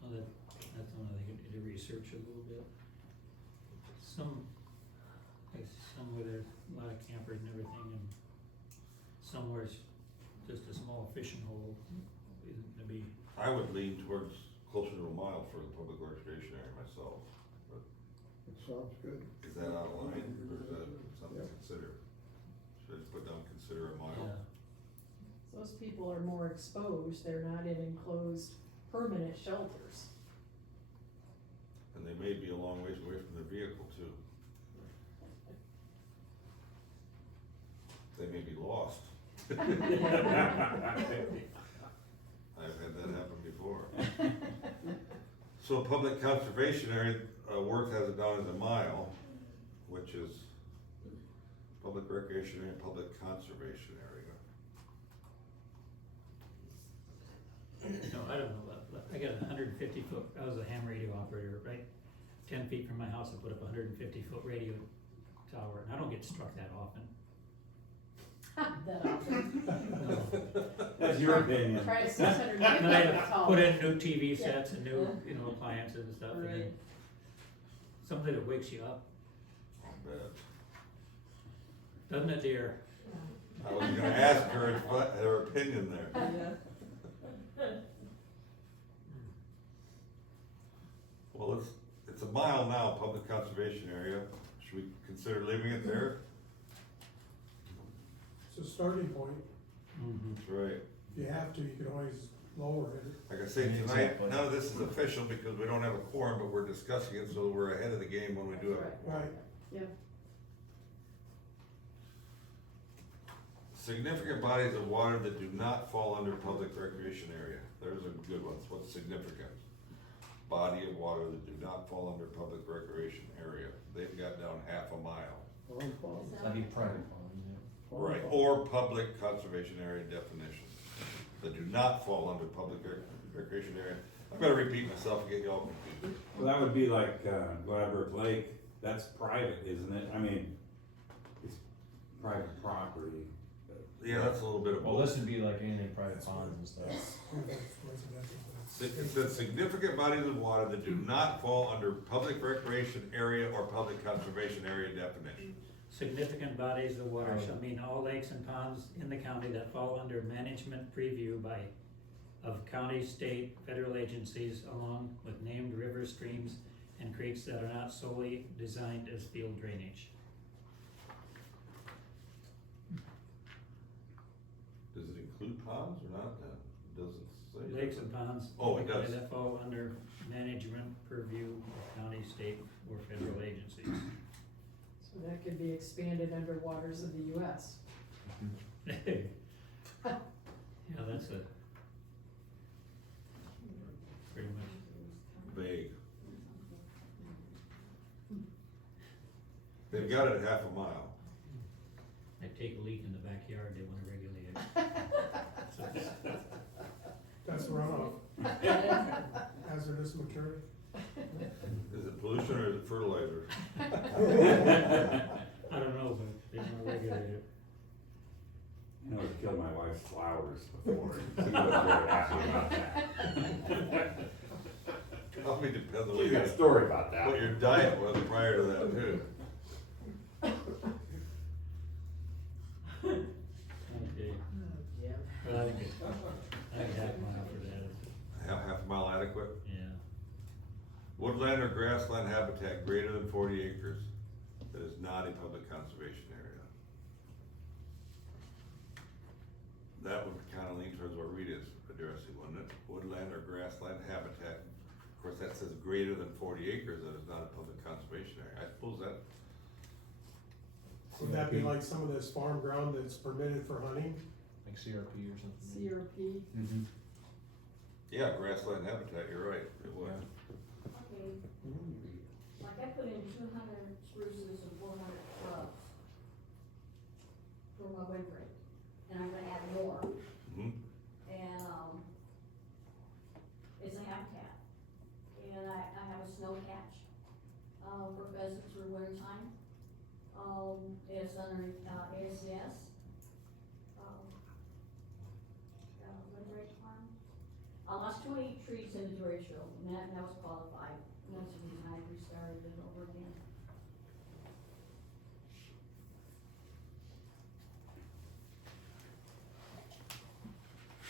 Well, that's one I think I need to research a little bit. Like somewhere there's a lot of campers and everything, and somewhere it's just a small fishing hole, isn't gonna be, I would lean towards closer to a mile for the public recreation area myself. It sounds good. Is that out of line or is that something to consider? Should I put down consider a mile? yeah. Those people are more exposed, they're not in enclosed permanent shelters. And they may be a long ways away from their vehicle too. They may be lost. I've had that happen before. So a public conservation area, Worth has it down as a mile, which is public recreation area, public conservation area. No, I don't know, I got a 150-foot, I was a ham radio operator, right? 10 feet from my house, I put up a 150-foot radio tower, and I don't get struck that often. That often. That's your opinion. Try a 650 And then I had to tall. put in new TV sets and new, you know, appliances and stuff, and then Right. something that wakes you up, I bet. doesn't it, dear? I was gonna ask her opinion there. Yeah. Well, it's a mile now, public conservation area. Should we consider leaving it there? It's a starting point. That's right. If you have to, you can always lower it. Like I say, tonight, none of this is official because we don't have a quorum, but we're discussing it, so we're ahead of the game when we do have a quorum. Right. Yeah. Significant bodies of water that do not fall under public recreation area. There's a good one. What's significant? Body of water that do not fall under public recreation area. They've got down half a mile. Farm farm. That'd be private farm, Farm Right, farm. or public conservation area definition, that do not fall under public recreation area. I better repeat myself and get y'all confused. Well, that would be like, Gladbrook Lake, that's private, isn't it? I mean, it's private property. Yeah, that's a little bit of Well, both. this would be like anything private ponds and stuff. Residential. It says significant bodies of water that do not fall under public recreation area or public conservation area definition. Significant bodies of water shall mean all lakes and ponds in the county that fall under management preview of county, state, federal agencies, along with named rivers, streams, and creeks that are not solely designed as field drainage. Does it include ponds or not? It doesn't say. Lakes and ponds. Oh, it in the county does. That fall under management purview of county, state, or federal agencies. So that could be expanded under waters of the US. Yeah, that's a pretty much, Vague. They've got it at half a mile. they take a leak in the backyard, they wanna regulate it. So, That's runoff. Hazardous material. Is it pollution or is it fertilizer? I don't know, but they wanna regulate it. You know, the killed my wife's flowers before, and she was very happy about that. Probably depends on what She's got a your, story about that. what your diet was prior to that too. Okay, well, I think half mile for that is, Half a mile adequate? yeah. Woodland or grassland habitat greater than 40 acres that is not a public conservation area. That would kinda lean towards what Rita's addressing, wouldn't it? Woodland or grassland habitat, of course, that says greater than 40 acres that is not a public conservation area. I suppose that, Would that be like some of this farm ground that's permitted for hunting? Like CRP or something. CRP, Mhm. yeah, grassland habitat, you're right, it would. Okay, like I put in 200 spruces and 400 shrubs for my windbreak, and I'm gonna add more, Mhm. and, it's a habitat. And I have a snow catch, for pheasants for winter time. It's under, ASCS. Windbreak farm. I lost 28 trees in the derecho, and that was qualified, and that's the reason I restarted it over again.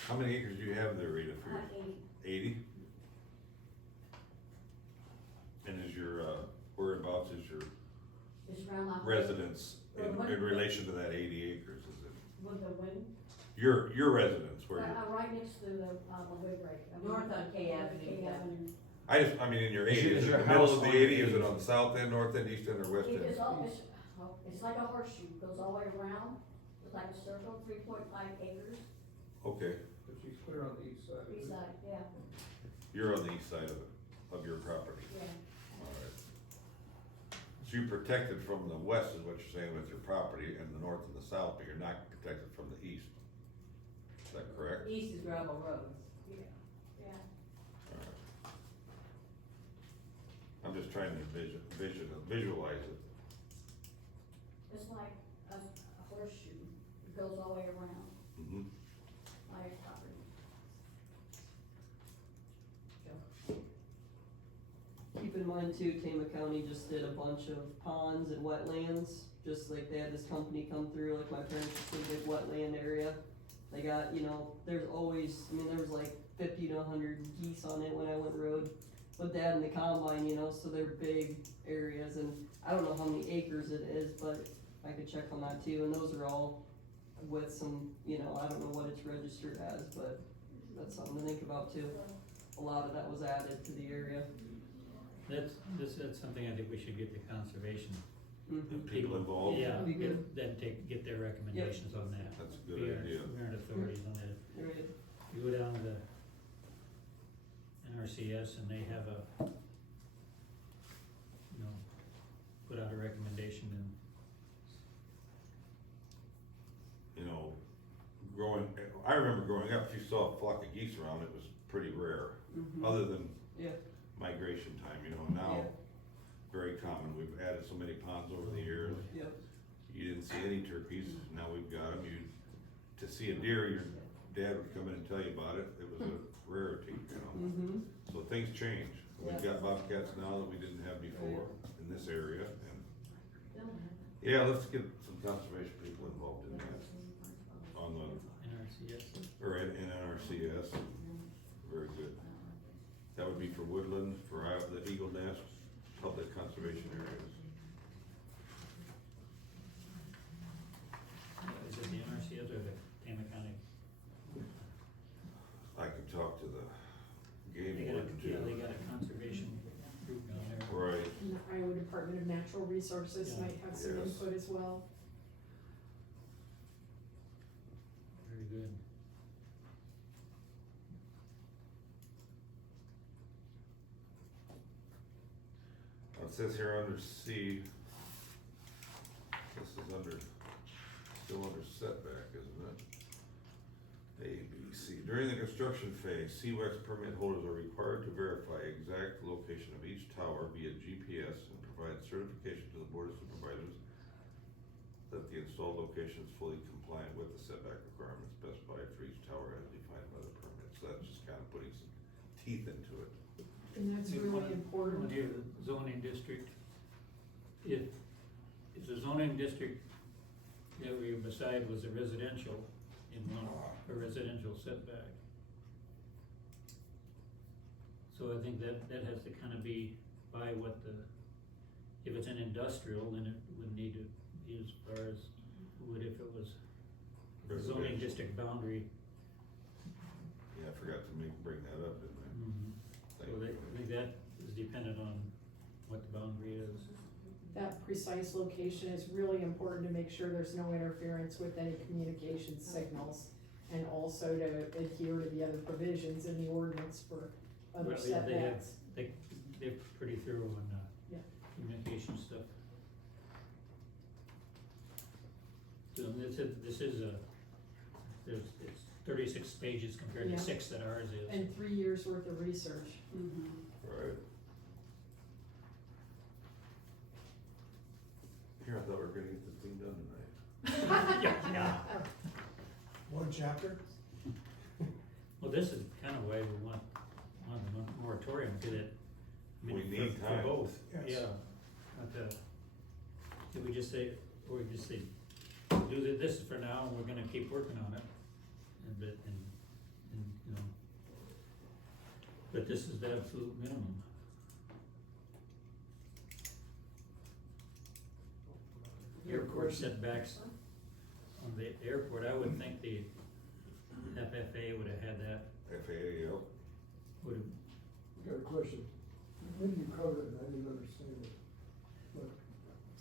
How many acres do you have there, Rita, for your? 80? And is your, whereabouts is your It's around my. residence in What- relation to that 80 acres, is it? With the wind, Your residence, where you're, right next to the, windbreak. North on K Avenue, K yeah. Avenue. I mean, in your Is 80, your- is is it your the middle house of the on 80, your is it 80? on the south end, north end, east end, or west end? It's like a horseshoe, goes all the way around, it's like a circle, 3.5 acres, Okay, But she's clear on the east side. east side, yeah, you're on the east side of your property, yeah. alright. So you're protected from the west is what you're saying with your property, and the north and the south, but you're not protected from the east. Is that correct? East is gravel roads. Yeah. Alright. I'm just trying to visualize it. It's like a horseshoe, it goes all the way around Mm-hmm. my property. Keep in mind too, Tama County just did a bunch of ponds and wetlands, just like they had this company come through, like my parents just did a big wetland area. They got, there's always, there was like 50 to 100 geese on it when I went road with dad in the combine, so they're big areas, and I don't know how many acres it is, but I could check on that too, and those are all with some, I don't know what it's registered as, but that's something to think about too. A lot of that was added to the area. That's something I think we should get the conservation. Mhm. People involved? Yeah, Be good. then get their recommendations on that. That's a We good aren't- idea. We aren't authorities on that. Right. You go down to the NRCS and they have put out a recommendation and I remember growing up, if you saw a flock of geese around, it was pretty rare, Mhm. other than Yeah. migration time, now, Yeah. very common, we've added so many ponds over the years. Yep. You didn't see any turkeys, now we've got them, to see a deer, your dad would come in and tell you about it, it was a rarity, Mhm. So things change, we've Yeah. got bobcats now that we didn't have before in this area, and, Don't have yeah, let's get some conservation people involved in that, on the, NRCS. or in NRCS, very good. That would be for woodland, for the Eagle Nest, public conservation areas. Is it the NRCS or the Tama County? I could talk to the game They warden too. got a conservation group down there. Right, and the Iowa Department of Natural Resources Yeah. might have some Yes. input as well. Very good. it says here under C, this is still under setback, isn't it? A, B, C, during the construction phase, WECS permit holders are required to verify exact location of each tower via GPS and provide certification to the Board of Supervisors that the installed location is fully compliant with the setback requirements specified for each tower as defined by the permit. So that's just kind of putting some teeth into it. And that's really important. When you're the zoning district, if the zoning district that we beside was a residential in one, a residential setback. So I think that has to kind of be by what the, if it's an industrial, then it would need to be as far as would if it was the zoning Residential. district boundary. Yeah, I forgot to bring that up, didn't I? So I think that is dependent on what the boundary is. That precise location is really important to make sure there's no interference with any communication signals, and also to adhere to the other provisions in the ordinance for other Well, they have- setbacks. They're pretty thorough on, Yeah. communication stuff. So this is it's 36 pages compared Yeah. to 6 that ours is. And 3 years worth of research. Right. Here, I thought we were gonna get this thing done tonight. Yeah. One chapter? Well, this is kind of why we want the moratorium, cause it. I mean, We need for time. both, Yes. yeah. But, did we just say, or we just say, do this for now, and we're gonna keep working on it? And, you know, but this is the absolute minimum. Airport setbacks on the airport, I would think the FFA would have had that, FAA, yep. would have, Got a question. Maybe you covered it and I didn't understand it. But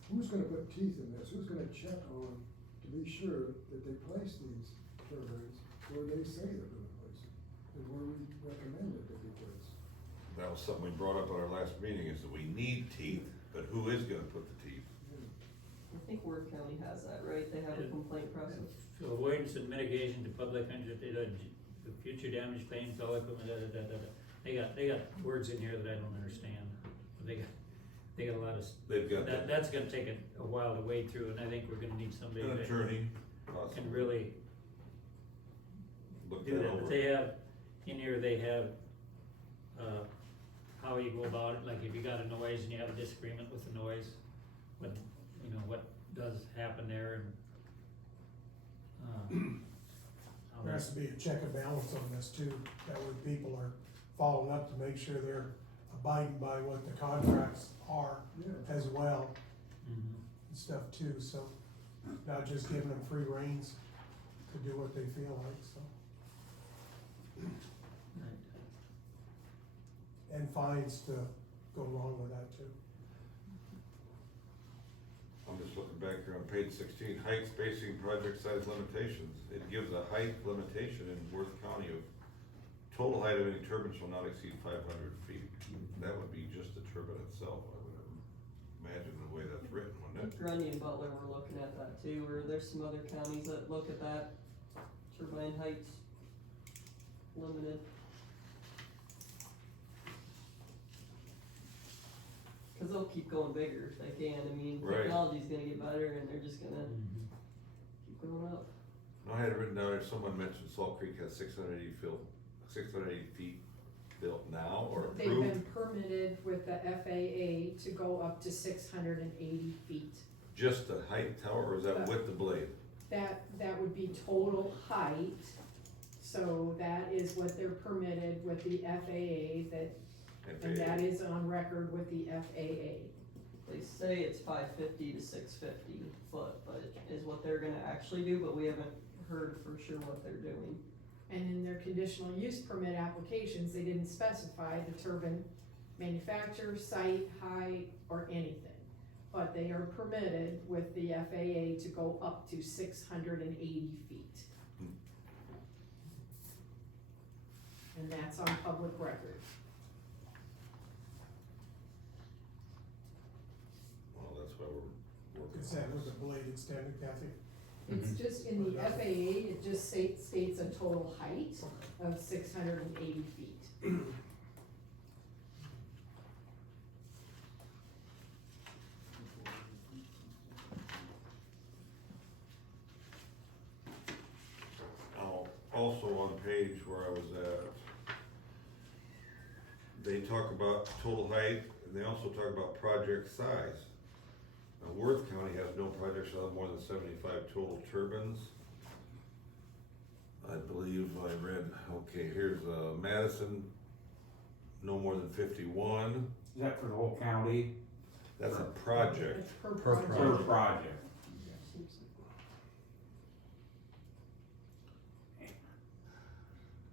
who's gonna put teeth in this? Who's gonna check on to be sure that they place these turbines where they say they're gonna place it? And where we recommend that they be placed? That was something we brought up at our last meeting, is that we need teeth, but who is gonna put the teeth? I think Worth County has that, right? They have a complaint process. so avoidance and mitigation to public interest, future damage claims, all equipment, They got words in here that I don't understand. They got a lot of, They've got that, that's gonna take a while to wade through, and I think we're gonna need somebody an that attorney, can possibly, really look do that that. But over. they have, in here, they have, how you go about it, like if you got a noise and you have a disagreement with the noise, what, you know, what does happen there, and, how There has to be a check and balance on this too, that way people are following up to make sure they're abiding by what the contracts are Yeah. as well Mhm. and stuff too, so not just giving them free reins to do what they feel like, so. Right. And fines to go along with that too. I'm just looking back here on page 16, height, spacing, project size limitations. It gives a height limitation in Worth County of total height of any turbine shall not exceed 500 feet. That would be just the turbine itself, I would imagine the way that's written, I wouldn't it? think Grundy and Butler were looking at that too, or there's some other counties that look at that, turbine heights limited. Cause they'll keep going bigger if they can, I mean, Right. technology's gonna get better and they're just gonna Mhm. keep going up. No, I had it written down there, someone mentioned Salt Creek has 680 feet built now or They've been approved, permitted with the FAA to go up to 680 feet. just the height tower, or is that with the blade? That would be total height, so that is what they're permitted with the FAA, and that is on record with the FAA. They say it's 550 to 650 foot, but is what they're gonna actually do, but we haven't heard for sure what they're doing. And in their conditional use permit applications, they didn't specify the turbine manufacturer, site, height, or anything. But they are permitted with the FAA to go up to 680 feet. And that's on public record. Well, that's why we're working. Is that with the blade extended, Kathy? It's just, in the FAA, it just states a total height of 680 feet. was that they talk about total height, and they also talk about project size. Now, Worth County has no projects that have more than 75 total turbines. I believe I read, okay, here's, Madison, no more than 51. Is that for the whole county? That's a project. It's per Per project. Per project.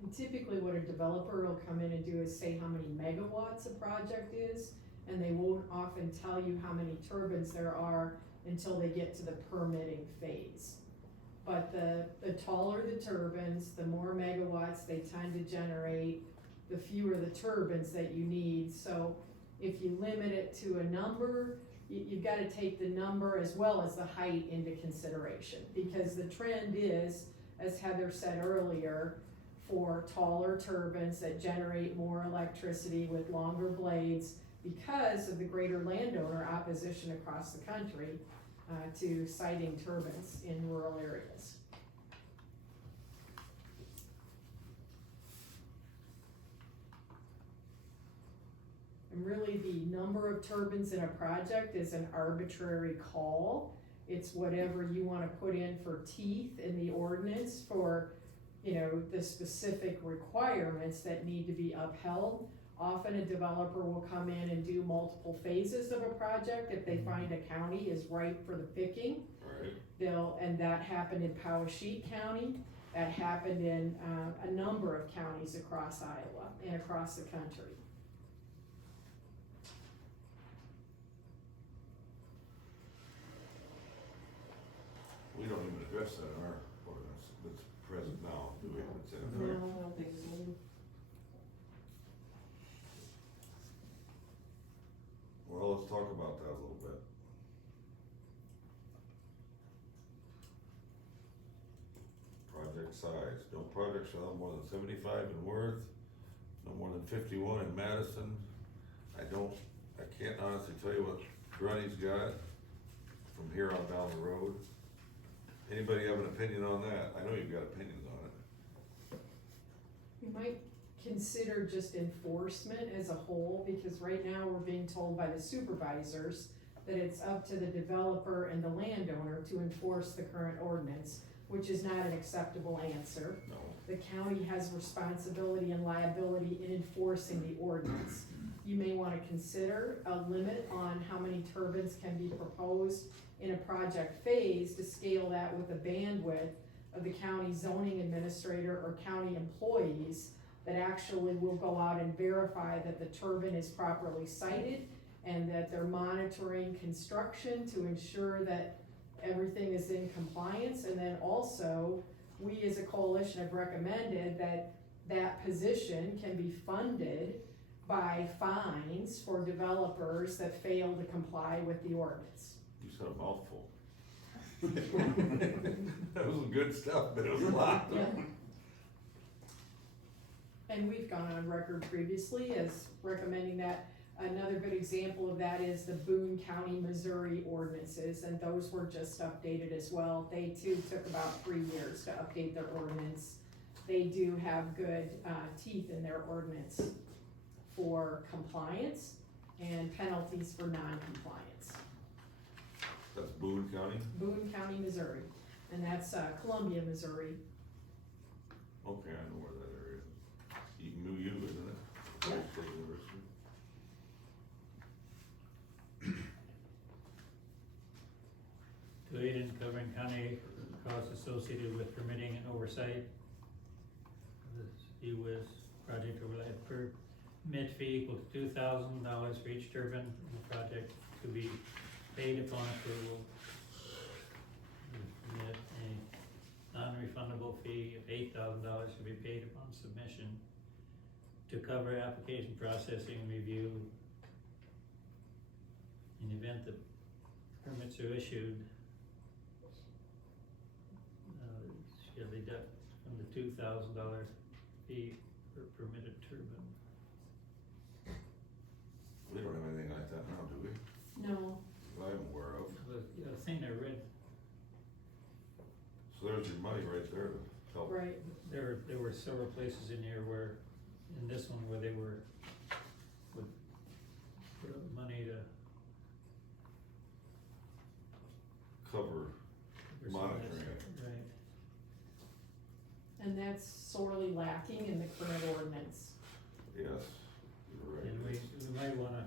And typically what a developer will come in and do is say how many megawatts a project is, and they won't often tell you how many turbines there are until they get to the permitting phase. But the taller the turbines, the more megawatts they tend to generate, the fewer the turbines that you need. So if you limit it to a number, you've gotta take the number as well as the height into consideration. Because the trend is, as Heather said earlier, for taller turbines that generate more electricity with longer blades because of the greater landowner opposition across the country to siting turbines in rural areas. And really the number of turbines in a project is an arbitrary call. It's whatever you wanna put in for teeth in the ordinance for, you know, the specific requirements that need to be upheld. Often a developer will come in and do multiple phases of a project if they find a county is ripe for the picking. Right. And that happened in Powesheet County, that happened in a number of counties across Iowa and across the country. We don't even address that in our ordinance that's present now, do we? It's in No, there. I don't think so. Well, let's talk about that a little bit. Project size, no project shall have more than 75 in Worth, no more than 51 in Madison. I can't honestly tell you what Grundy's got from here on down the road. Anybody have an opinion on that? I know you've got opinions on it. We might consider just enforcement as a whole, because right now we're being told by the supervisors that it's up to the developer and the landowner to enforce the current ordinance, which is not an acceptable answer. No. The county has responsibility and liability in enforcing the ordinance. You may wanna consider a limit on how many turbines can be proposed in a project phase to scale that with the bandwidth of the county zoning administrator or county employees that actually will go out and verify that the turbine is properly sited and that they're monitoring construction to ensure that everything is in compliance. And then also, we as a coalition have recommended that that position can be funded by fines for developers that fail to comply with the ordinance. You said a mouthful. That was good stuff, but it was a lot. Yeah. And we've gone on record previously as recommending that. Another good example of that is the Boone County, Missouri ordinances, and those were just updated as well. They too took about 3 years to update their ordinance. They do have good teeth in their ordinance for compliance and penalties for non-compliance. That's Boone County? Boone County, Missouri, and that's Columbia, Missouri. Okay, I know where that area is. Eaton, isn't it? Yeah. State University. To aid in covering county costs associated with permitting and oversight. The WECS project overlay permit fee equal to $2,000 for each turbine in the project to be paid upon approval. Permit a non-refundable fee of $8,000 to be paid upon submission to cover application processing and review. In the event that permits are issued, shall deduct from the $2,000 fee per permitted turbine. We don't have anything like that now, do we? No. That I'm aware of. The thing I read, So there's your money right there to help. Right. there are there were several places in here where, in this one where they would put up money to. Cover for some of that monitoring stuff, it. Right. And that's sorely lacking in the current ordinance. Yes, you're right. And we might wanna,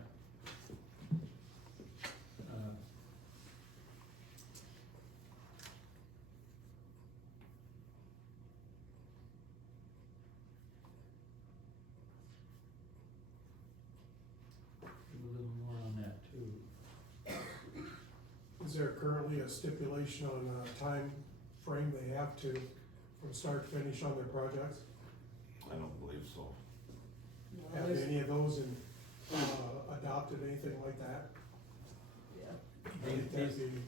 do a little more on that too. Is there currently a stipulation on a time frame they have to, from start to finish on their projects? I don't believe so. Have There's- any of those adopted anything like that? yeah. I think that'd be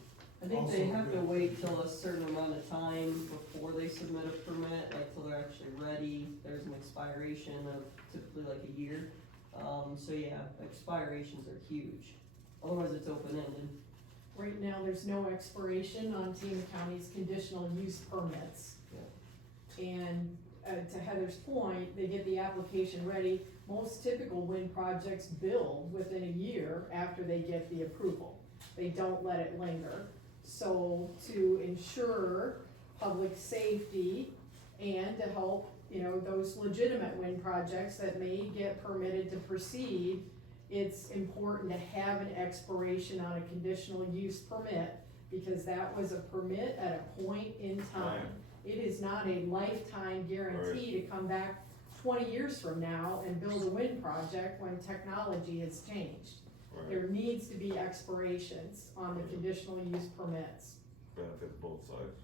I think they also have to good. wait till a certain amount of time before they submit a permit, like till they're actually ready. There's an expiration of typically like a year. So yeah, expirations are huge. Otherwise it's open-ended. Right now, there's no expiration on Tama County's conditional use permits. And, to Heather's point, they get the application ready. Most typical wind projects build within a year after they get the approval. They don't let it linger. So to ensure public safety and to help, those legitimate wind projects that may get permitted to proceed, it's important to have an expiration on a conditional use permit, because that was a permit at a point in time. It is not a lifetime guarantee to come back 20 years from now and build a wind project when technology has changed. Right. There needs to be expirations on the conditional use permits. Benefits both sides.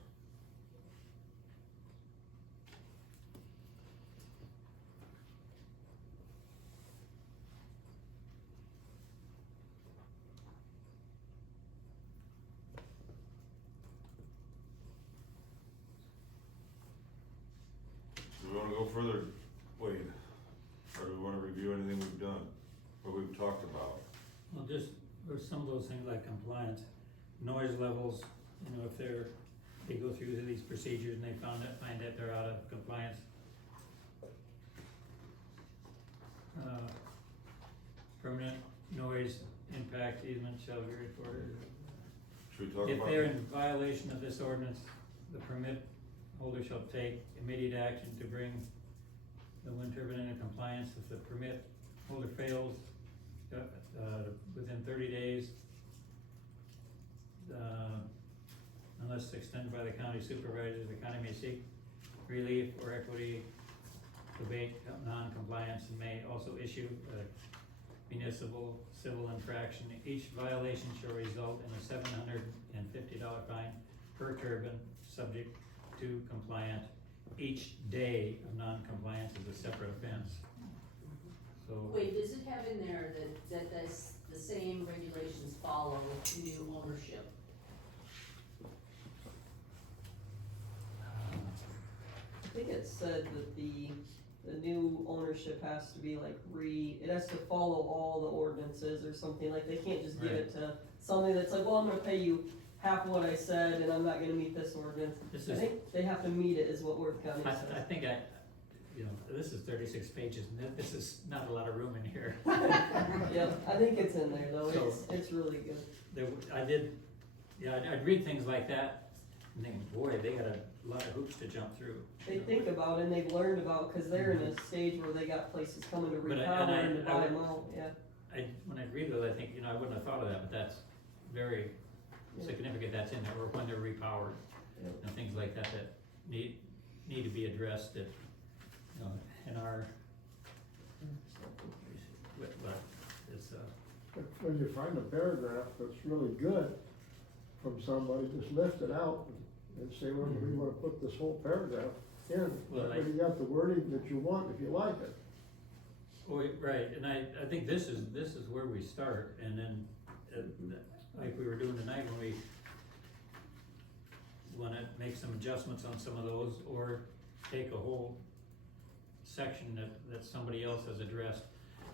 Do we wanna go further, Wade? Or do we wanna review anything we've done, what we've talked about? Well, just, there's some of those things like compliance, noise levels, if they go through these procedures and they find that they're out of compliance. Permanent noise impact easement shall be reported. Should we talk If about? they're in violation of this ordinance, the permit holder shall take immediate action to bring the wind turbine into compliance. If the permit holder fails, within 30 days, unless extended by the county supervisor, the county may seek relief or equity abate non-compliance and may also issue a municipal civil infraction. Each violation shall result in a $750 fine per turbine, subject to compliant. Each day of non-compliance is a separate offense. So. Wait, does it have in there that the same regulations follow with new ownership? I think it said that the new ownership has to be like it has to follow all the ordinances or something, like they can't just give it to somebody that's like, well, I'm gonna pay you half of what I said and I'm not gonna meet this ordinance. I think they have to meet it is what Worth County says. I think this is 36 pages and this is not a lot of room in here. Yeah, I think it's in there though, So- it's really good. I'd read things like that and think, boy, they got a lot of hoops to jump through. They think about it and they've learned about, cause they're in a stage where they got places coming to But repower and to I buy would- them out, yeah. When I read those, I think, I wouldn't have thought of that, but that's very significant that's in there, or when they're repowered. Yeah. And things like that need to be addressed that, in our, but it's, When you find a paragraph that's really good from somebody, just lift it out and say, well, we wanna put this whole paragraph in. Well, When you got the wording that you want, if you like it. right, and I think this is where we start, and then, like we were doing tonight, when we wanna make some adjustments on some of those, or take a whole section that somebody else has addressed.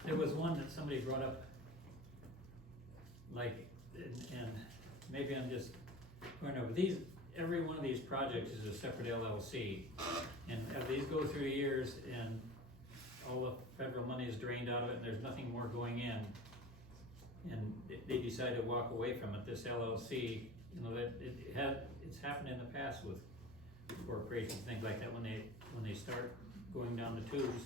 There was one that somebody brought up, like, and maybe I'm just going over these, every one of these projects is a separate LLC. And as these go through the years and all the federal money is drained out of it and there's nothing more going in, and they decide to walk away from it, this LLC, you know, that it's happened in the past with corporations, things like that, when they start going down the tubes,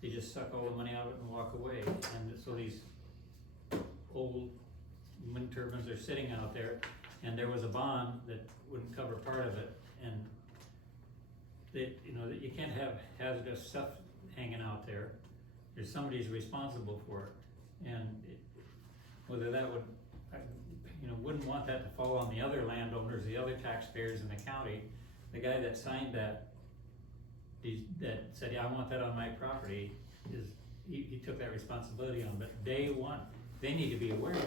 they just suck all the money out of it and walk away. And so these old wind turbines are sitting out there, and there was a bond that wouldn't cover part of it, and that, you know, that you can't have hazardous stuff hanging out there. There's somebody's responsible for it, and whether that would, you know, wouldn't want that to fall on the other landowners, the other taxpayers in the county. The guy that signed that said, yeah, I want that on my property, he took that responsibility on, but day one, they need to be aware of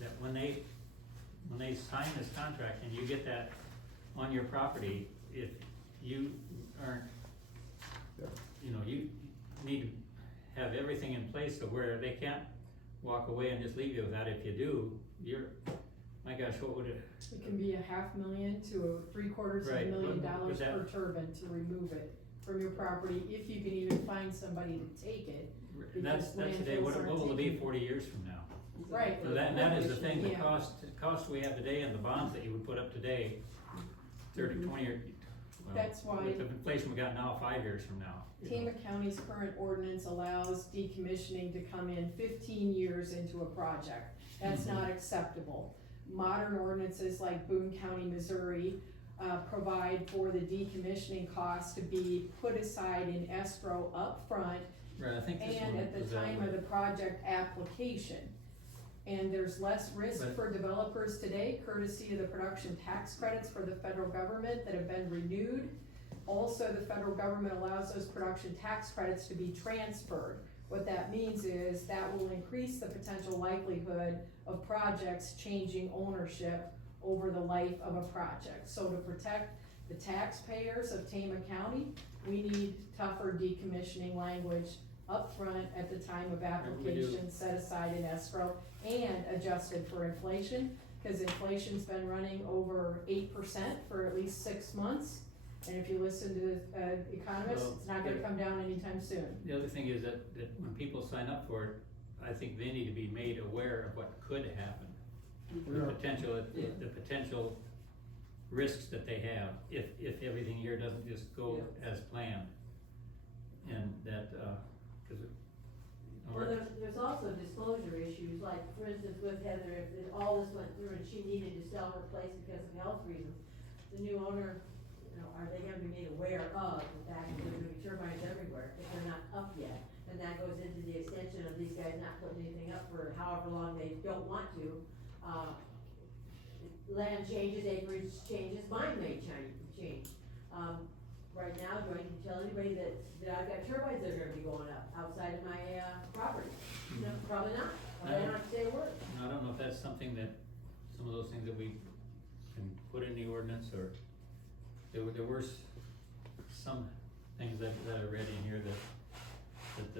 that when they sign this contract and you get that on your property, if you aren't, you know, you need to have everything in place to where they can't walk away and just leave you with that. If you do, my gosh, what would it? It can be $500,000 to $750,000 Right, per turbine to remove it from your property, if you can even find somebody to take it. That's today, what will it be 40 years from now? Right. So that is the thing, the Yeah. cost we have today and the bonds that you would put up today, 30, 20 or, well, That's why- with the inflation we got now, 5 years from now. you know. Tama County's current ordinance allows decommissioning to come in 15 years into a project. That's not acceptable. Modern ordinances like Boone County, Missouri, provide for the decommissioning costs to be put aside in escrow up front Right, I think this and one at the was that time way. of the project application. And there's less risk But- for developers today courtesy of the production tax credits for the federal government that have been renewed. Also, the federal government allows those production tax credits to be transferred. What that means is that will increase the potential likelihood of projects changing ownership over the life of a project. So to protect the taxpayers of Tama County, we need tougher decommissioning language upfront at the time of application, set aside in escrow, and adjusted for inflation, because inflation's been running over 8% for at least 6 months. And if you listen to economists, Well, it's not gonna come down anytime soon. The other thing is that when people sign up for it, I think they need to be made aware of what could happen. The potential risks that they have if everything here doesn't just go as planned. And that, cause it. Well, there's also disclosure issues, like, for instance, with Heather, if all this went through and she needed to sell her place because of health reasons, the new owner, you know, are they gonna be made aware of the fact that there's gonna be turbines everywhere if they're not up yet? And that goes into the extension of these guys not putting anything up for however long they don't want to. Land changes, acreage changes, mine may change. Right now, do I need to tell anybody that I've got turbines that are gonna be going up outside of my, property? No, probably not. I don't have to say a word. I don't know if that's something that, some of those things that we can put in the ordinance, or there were some things that I read in here that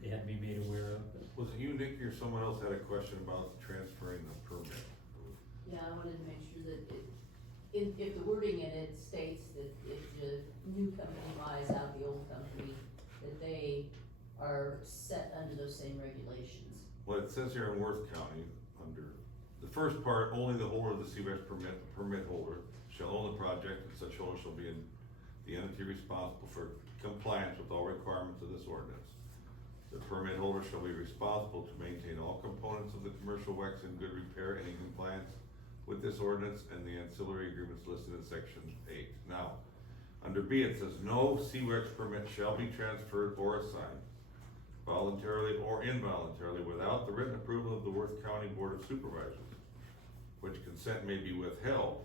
they had to be made aware of. Was it you, Nick, or someone else had a question about transferring the permit? Yeah, I wanted to make sure that if the wording in it states that if the new company buys out the old company, that they are set under those same regulations. Well, it says here in Worth County, under the first part, only the holder of the CWEX permit, the permit holder, shall own the project, and such holder shall be the entity responsible for compliance with all requirements of this ordinance. The permit holder shall be responsible to maintain all components of the commercial WECS in good repair and in compliance with this ordinance and the ancillary agreements listed in section 8. Now, under B, it says no CWEX permit shall be transferred or assigned voluntarily or involuntarily without the written approval of the Worth County Board of Supervisors, which consent may be withheld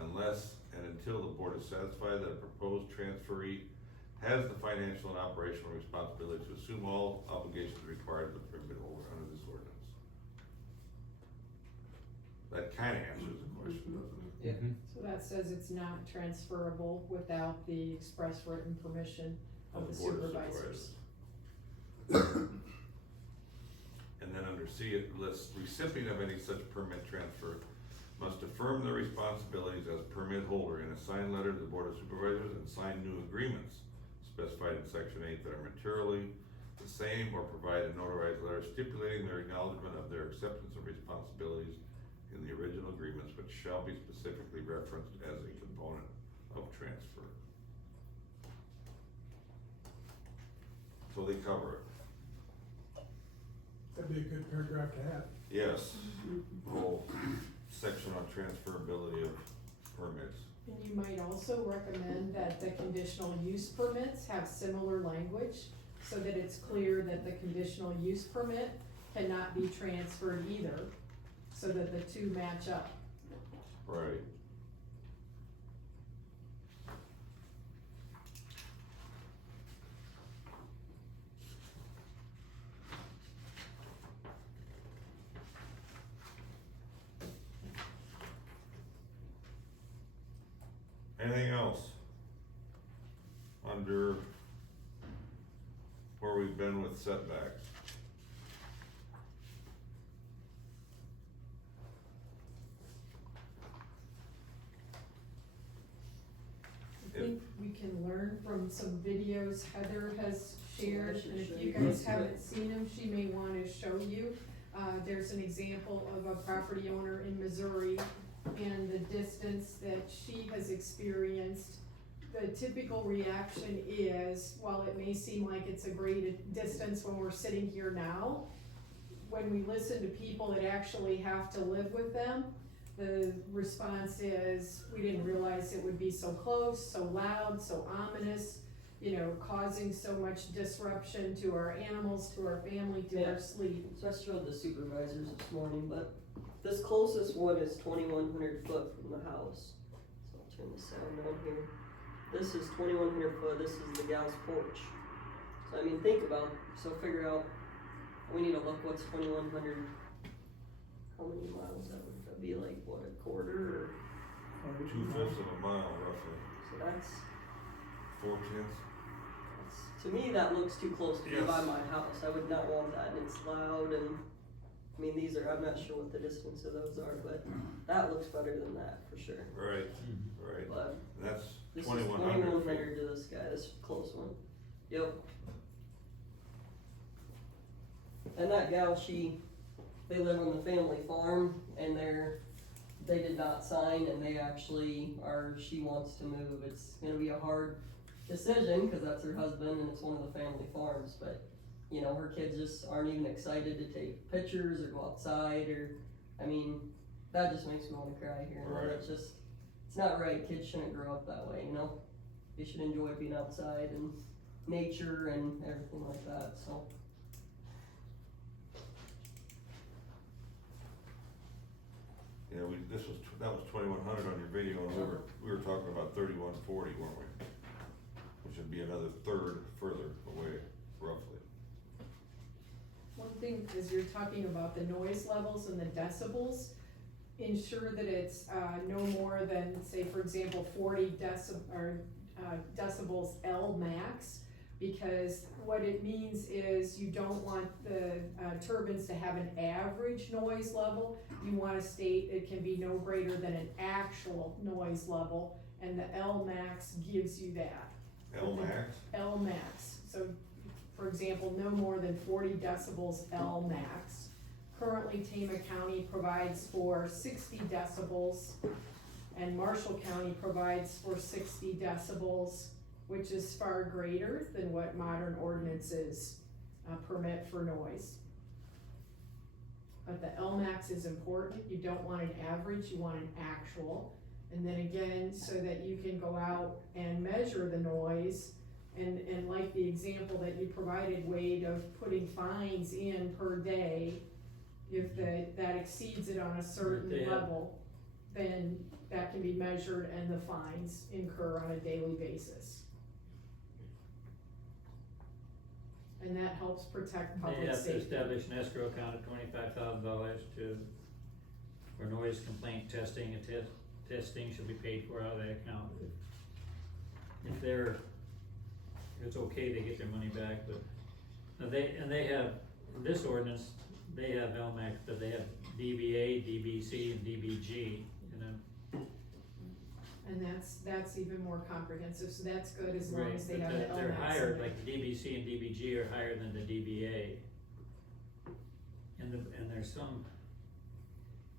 unless and until the board is satisfied that a proposed transferee has the financial and operational responsibility to assume all obligations required of the permit holder under this ordinance. That kinda answers the question, doesn't it? So that says it's not transferable without the express written permission of the Board of supervisors. And then under C, it lists recipient of any such permit transfer must affirm their responsibilities as permit holder in a signed letter to the Board of Supervisors and sign new agreements specified in section 8 that are materially the same, or provide a notarized letter stipulating their acknowledgement of their acceptance of responsibilities in the original agreements, which shall be specifically referenced as a component of transfer. So they cover it. That'd be a good paragraph to have. Yes, whole section on transferability of permits. And you might also recommend that the conditional use permits have similar language, so that it's clear that the conditional use permit cannot be transferred either, so that the two match up. Right. Anything else under where we've been with setbacks? I think we can learn from some videos Heather has shared, and if you show guys you. haven't seen them, she may wanna show you. There's an example of a property owner in Missouri, and the distance that she has experienced. The typical reaction is, while it may seem like it's a great distance when we're sitting here now, when we listen to people that actually have to live with them, the response is, we didn't realize it would be so close, so loud, so ominous, you know, causing so much disruption to our animals, to our family, to Yeah. our sleep. So I showed the supervisors this morning, but this closest one is 2,100 foot from the house. So I'll turn the sound on here. This is 2,100 foot, this is the gal's porch. So I mean, think about, so figure out, we need to look what's 2,100, how many miles that would be, like, what, a quarter, or, 2/5 of a mile roughly, so that's, 4/10. to me, that looks too close to be Yes. by my house. I would not want that, and it's loud, and, I mean, these are, I'm not sure what the distance of those are, but that looks better than that, for sure. Right, right, But and that's this is 2,100 2,100 feet. to this guy, this close one. Yep. And that gal, they live on the family farm, and they did not sign, and they actually she wants to move. It's gonna be a hard decision, cause that's her husband, and it's one of the family farms, but, you know, her kids just aren't even excited to take pictures or go outside, or, I mean, that just makes me wanna cry here, Right. it's just, it's not right, kids shouldn't grow up that way, you know? They should enjoy being outside and nature and everything like that, so. Yeah, that was 2,100 on your video, and we were talking about 3,140, weren't we? Which would be another third further away, roughly. One thing is, you're talking about the noise levels and the decibels, ensure that it's, no more than, say, for example, 40 decibels L max, because what it means is you don't want the, turbines to have an average noise level. You wanna state it can be no greater than an actual noise level, and the L max gives you that. L max? L max, so, for example, no more than 40 decibels L max. Currently, Tama County provides for 60 decibels, and Marshall County provides for 60 decibels, which is far greater than what modern ordinances permit for noise. But the L max is important, you don't want an average, you want an actual. And then again, so that you can go out and measure the noise, and like the example that you provided, Wade, of putting fines in per day, if that exceeds it on a certain Yeah. level, then that can be measured and the fines incur on a daily basis. And that helps protect They public have to safety. establish an escrow account of $25,000 for noise complaint testing, and testing should be paid for out of that account. If it's okay, they get their money back, but, they have, this ordinance they have LMAX, but they have DBA, DBC, and DBG, you know. And that's even more comprehensive, so that's good as long Right, as they but have the LMAX. they're higher, in there. like the DBC and DBG are higher than the DBA. And there's some,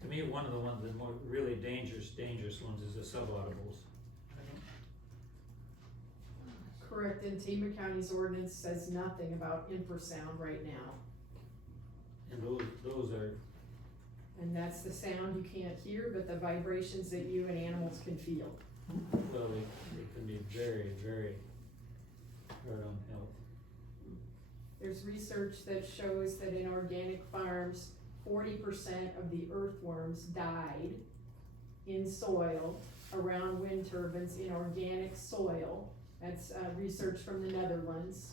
to me, one of the ones, the more really dangerous ones is the subaudibles. Correct, and Tama County's ordinance says nothing about infrasound right now. And those are, And that's the sound you can't hear, but the vibrations that you and animals can feel. well, they can be very, very hard on health. There's research that shows that in organic farms, 40% of the earthworms died in soil around wind turbines in organic soil. That's research from the Netherlands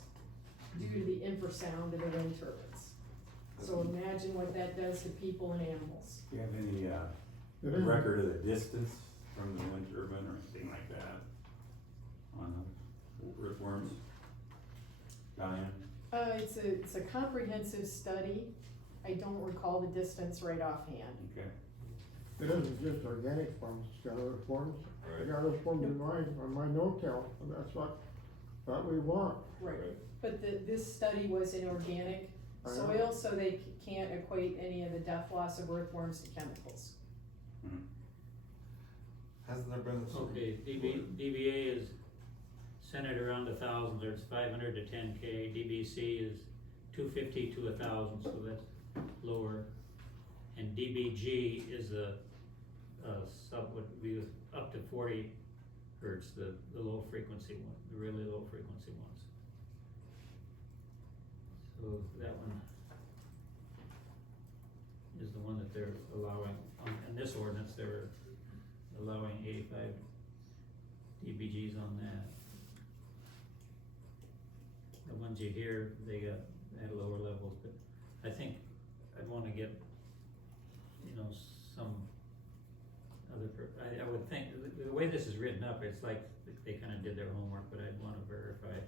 due to the infrasound of the wind turbines. So imagine what that does to people and animals. Do you have any, It is- record of the distance from the wind turbine or anything like that? On the earthworms? Diane? It's a comprehensive study. I don't recall the distance right offhand. Okay. It isn't just organic farms, it's got other forms. I Right. got other forms in mine, on my no-till, and that's what we want. Right. But this study was in organic I know. soil, so they can't equate any of the death loss of earthworms to chemicals. Hasn't there been some? Okay, DBA is centered around 1,000, there's 500 to 10K, DBC is 250 to 1,000, so that's lower. And DBG is a sub, would be up to 40 hertz, the low frequency one, the really low frequency ones. So that one is the one that they're allowing, in this ordinance, they're allowing 85 dBGs on that. The ones you hear, they got at lower levels, but I think I'd wanna get, you know, some other, I would think, the way this is written up, it's like they kinda did their homework, but I'd wanna verify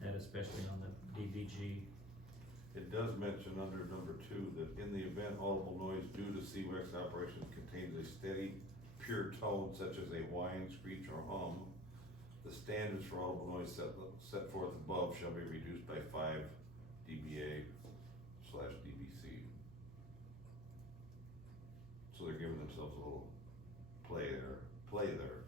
that, especially on the DBG. It does mention under number 2 that in the event audible noise due to WECS operations contains a steady, pure tone such as a whine, screech, or hum, the standards for audible noise set forth above shall be reduced by 5 dBA/dBc. So they're giving themselves a little play there.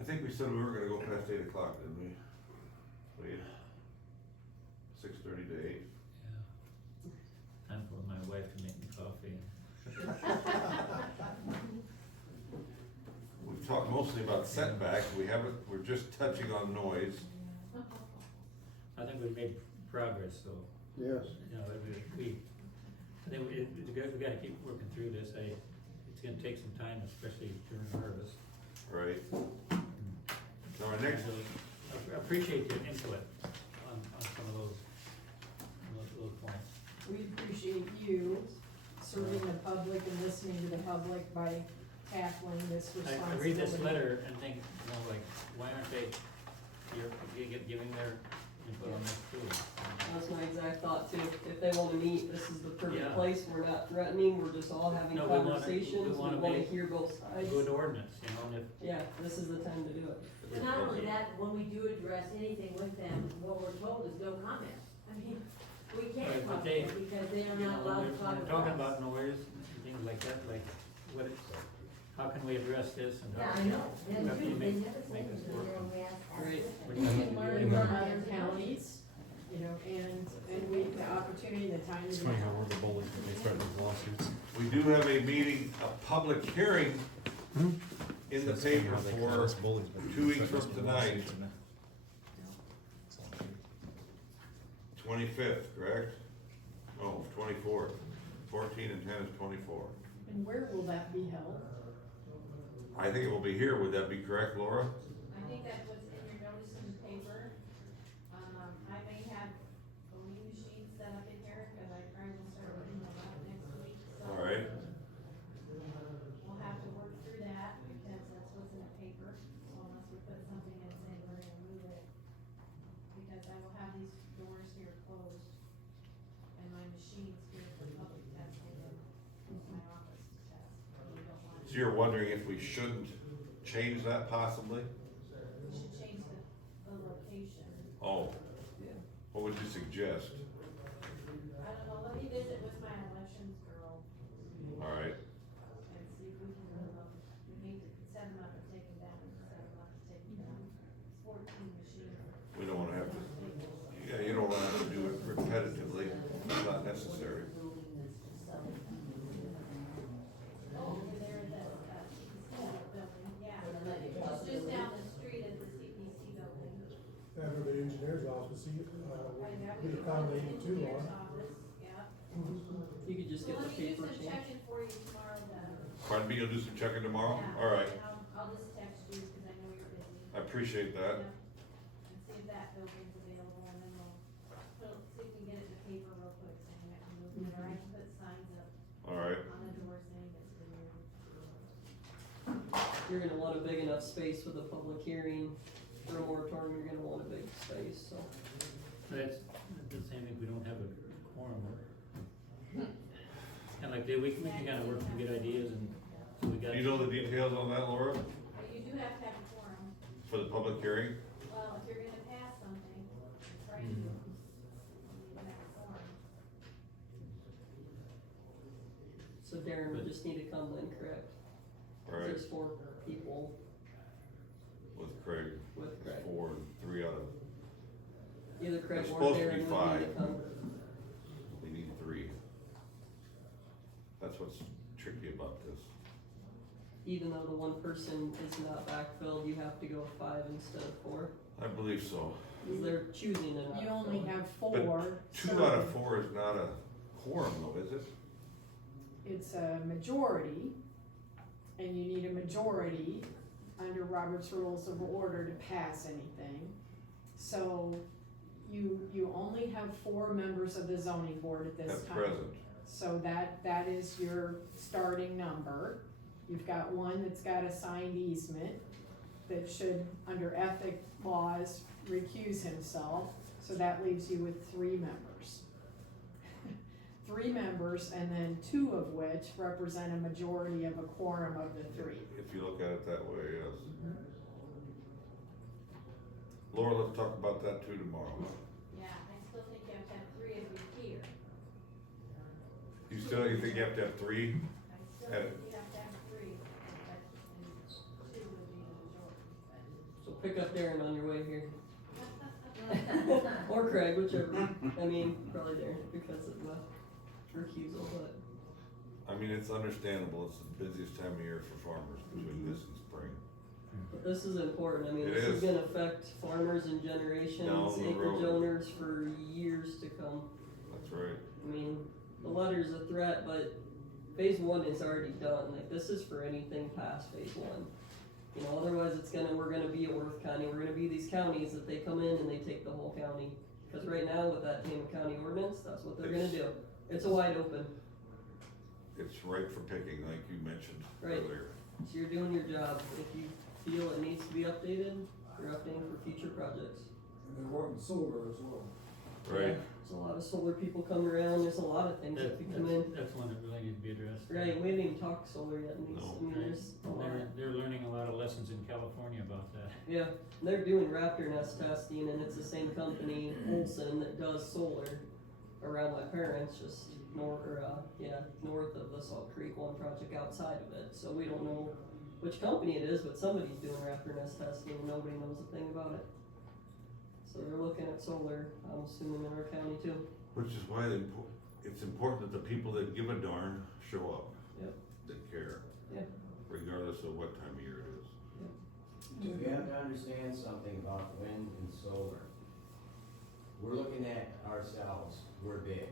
I think we said we were gonna go past 8 o'clock, didn't we? Wait. 6:30 to 8. Yeah. Time for my wife to make me coffee. We've talked mostly about setbacks, we're just touching on noise. I think we've made progress, so, Yes. you know, I think we gotta keep working through this, it's gonna take some time, especially during harvest. Right. So our next, I appreciate your input on some of those points. We appreciate you serving the public and listening to the public by tackling this I responsibility. read this letter and think, you know, like, why aren't they, giving their input on this too? That's my exact thought too. If they wanna meet, this is the perfect Yeah. place. We're not threatening, we're just all having No, we wanna- conversations. we We wanna wanna make hear both sides. Good ordinance, you know, and if, Yeah, this is the time to do it. But not only that, when we do address anything with them, what we're told is no comment. I mean, we Right, can't but talk they- to them because they are you know, not allowed to when talk we're to talking us. about noise and things like that, like, what it's, how can we address this and Yeah, how I can know, we and too, they make never say this work? Great. What We do you can think? learn from other counties, you know, and we, the opportunity, the time to do Funny how that. we're the bullies when they threaten these lawsuits. we do have a meeting, a public hearing in the That's funny paper how they call for us bullies, but 2 weeks threaten us from with tonight, lawsuits, and it's all true. 25th, correct? No, 24th. 14 and 10 is 24. And where will that be held? I think it will be here, would that be correct, Laura? I think that's what's in your notice in the paper. I may have voting machines set up in here, cause I probably will start working on that next week, so. All right. We'll have to work through that, because that's what's in the paper, so unless we put something and say we're gonna move it. Because I will have these doors here closed. So you're wondering if we shouldn't change that possibly? We should change the location. Oh, Yeah. what would you suggest? I don't know, let me visit with my elections girl Alright, and see if we can move them. We need to set them up and take them down, and set them up and take them down. It's 14 machines. we don't wanna have to, yeah, you don't wanna have to do it repetitively, it's not necessary. Oh, over there at the, CPC building, yeah. It's just down the street at the CPC building. That or the engineer's office, Right, that we would be accommodated the too engineer's long. office, yeah. You could just get Well, the let me do paper some changed. checking for you tomorrow, Doug. Pardon me, you'll do some checking tomorrow? Yeah, Alright, and I'll just text you, cause I know you're busy. I appreciate that. Yeah. And see if that building's available, and then we'll see if we can get it in the paper real quick, saying that we're moving it, or I can put signs up Alright, on the door saying it's been moved. You're gonna want a big enough space with a public hearing. For a moratorium, you're gonna want a big space, so. That's the same if we don't have a quorum. And like, we can kinda work and get ideas and so we got. do you know the details on that, Laura, But you do have to have a quorum, for the public hearing? well, if you're gonna pass something, it's right, you need to have a quorum. So Darren would just need to come then, correct? Right, There's 4 people with Craig, with Craig. 4 and 3 out of, Either Craig There's or supposed to be Darren would need to 5. come. we need 3. That's what's tricky about this. Even though the one person is not backfilled, you have to go 5 instead of 4. I believe so. Cause they're choosing to not. You only fill. have But 4. 2 out of 4 is not a quorum though, is it? It's a majority, and you need a majority under Robert's Rules of Order to pass anything. So you only have 4 members of the zoning board at this At time. present. So that is your starting number. You've got one that's got a signed easement that should, under ethic laws, recuse himself, so that leaves you with 3 members. 3 members, and then 2 of which represent a majority of a quorum of the 3. If you look at it that way, yes. Laura, let's talk about that too tomorrow. Yeah, I still think you have to have 3 of you here. You think you have to have 3? I still Had think it. you have to have 3, but, and 2 would be the majority, but. So pick up Darren on your way here. Or Craig, whichever. I mean, probably Darren because of the recusal, but. I mean, it's understandable, it's the busiest time of year for farmers between this and spring. But this is important, I mean, It this is is. gonna affect farmers and generations, Down the acreage road. owners for years to come. That's right. I mean, the letter's a threat, but phase 1 is already done, like, this is for anything past phase 1. You know, otherwise we're gonna be a Worth County, we're gonna be these counties that they come in and they take the whole county. Cause right now with that Tama County ordinance, that's what they're gonna do, it's a wide open, It's right for picking, like you mentioned Right. earlier. so you're doing your job, if you feel it needs to be updated, you're updating for future projects. And they're wanting solar as well. Right. There's a lot of solar people come around, there's a lot of things that could come in. That's one that really needs to be addressed. Right, we haven't even talked solar yet in these, No. I mean, there's a lot. They're learning a lot of lessons in California about that. Yeah, they're doing raptor nest testing and it's the same company, Olson, that does solar around my parents, just north of the Salt Creek one project outside of it. So we don't know which company it is, but somebody's doing raptor nest testing and nobody knows a thing about it. So they're looking at solar, I'm assuming in our county too. Which is why it's important that the people that give a darn show up. Yep. That care. Yeah. Regardless of what time of year it is. We have to understand something about wind and solar. We're looking at ourselves, we're big,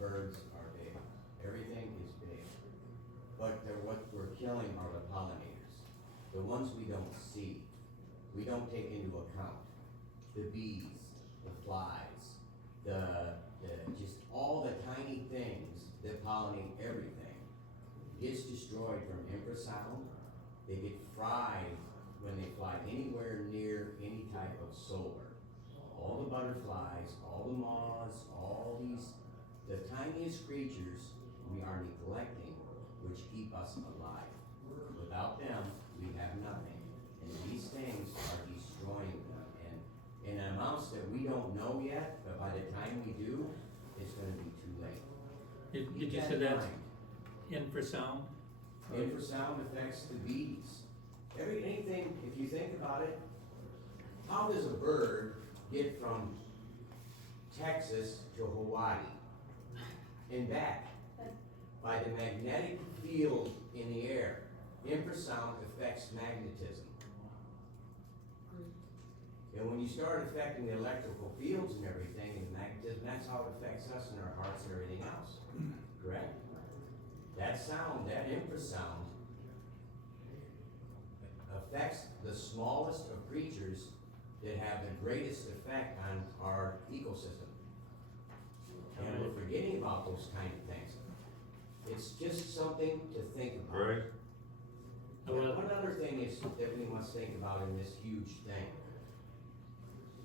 birds are big, everything is big. But what we're killing are the pollinators, the ones we don't see, we don't take into account. The bees, the flies, just all the tiny things that pollinate everything gets destroyed from infrasound. They get fried when they fly anywhere near any type of solar. All the butterflies, all the moths, all these, the tiniest creatures we are neglecting, which keep us alive. without them, we have nothing. And these things are destroying them, and in amounts that we don't know yet, but by the time we do, it's gonna be too late. Did Keep you that say in that's mind. infrasound? Infrasound affects the bees. Anything, if you think about it, how does a bird get from Texas to Hawaii and back? By the magnetic field in the air. Infrasound affects magnetism. And when you start affecting the electrical fields and everything and magnetism, that's how it affects us in our hearts and everything else. Correct? That sound, that infrasound, affects the smallest of creatures that have the greatest effect on our ecosystem. And we're forgetting about those kind of things. It's just something to think about. Right. One other thing is that we must think about in this huge thing.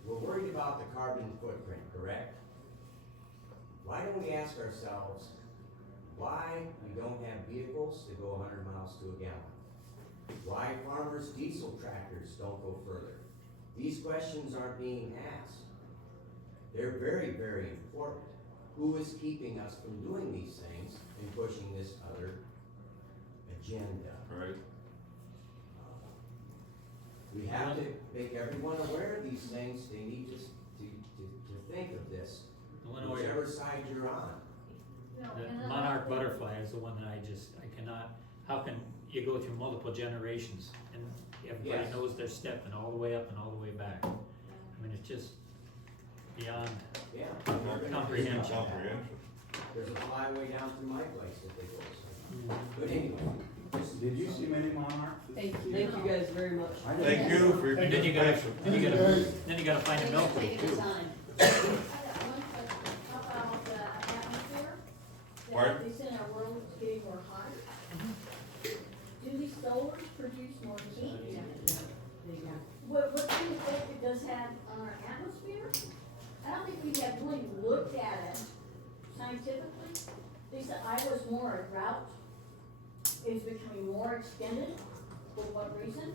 We're worried about the carbon footprint, correct? Why don't we ask ourselves why we don't have vehicles that go 100 miles to a gallon? Why farmers' diesel tractors don't go further? These questions aren't being asked. They're very, very important. Who is keeping us from doing these things and pushing this other agenda? Right. We have to make everyone aware of these things. They need to think of this, whichever side you're on. The monarch butterfly is the one that I cannot, how can you go through multiple generations and everybody Yes. knows they're stepping all the way up and all the way back? I mean, it's just beyond Yeah. comprehension. Comprehension. There's a flyway down through my place that they go. But anyway. Did you see many monarchs? Thank you. Thank you guys very much. Thank you for your And then you participation. gotta find a milk Take too. the time. I got one question, how about the atmosphere? Pardon? That they say our world is getting more hot. Do these solars produce more heat? What kind of effect it does have on our atmosphere? I don't think we have really looked at it scientifically. They said Iowa's more a drought, is becoming more extended, for what reason?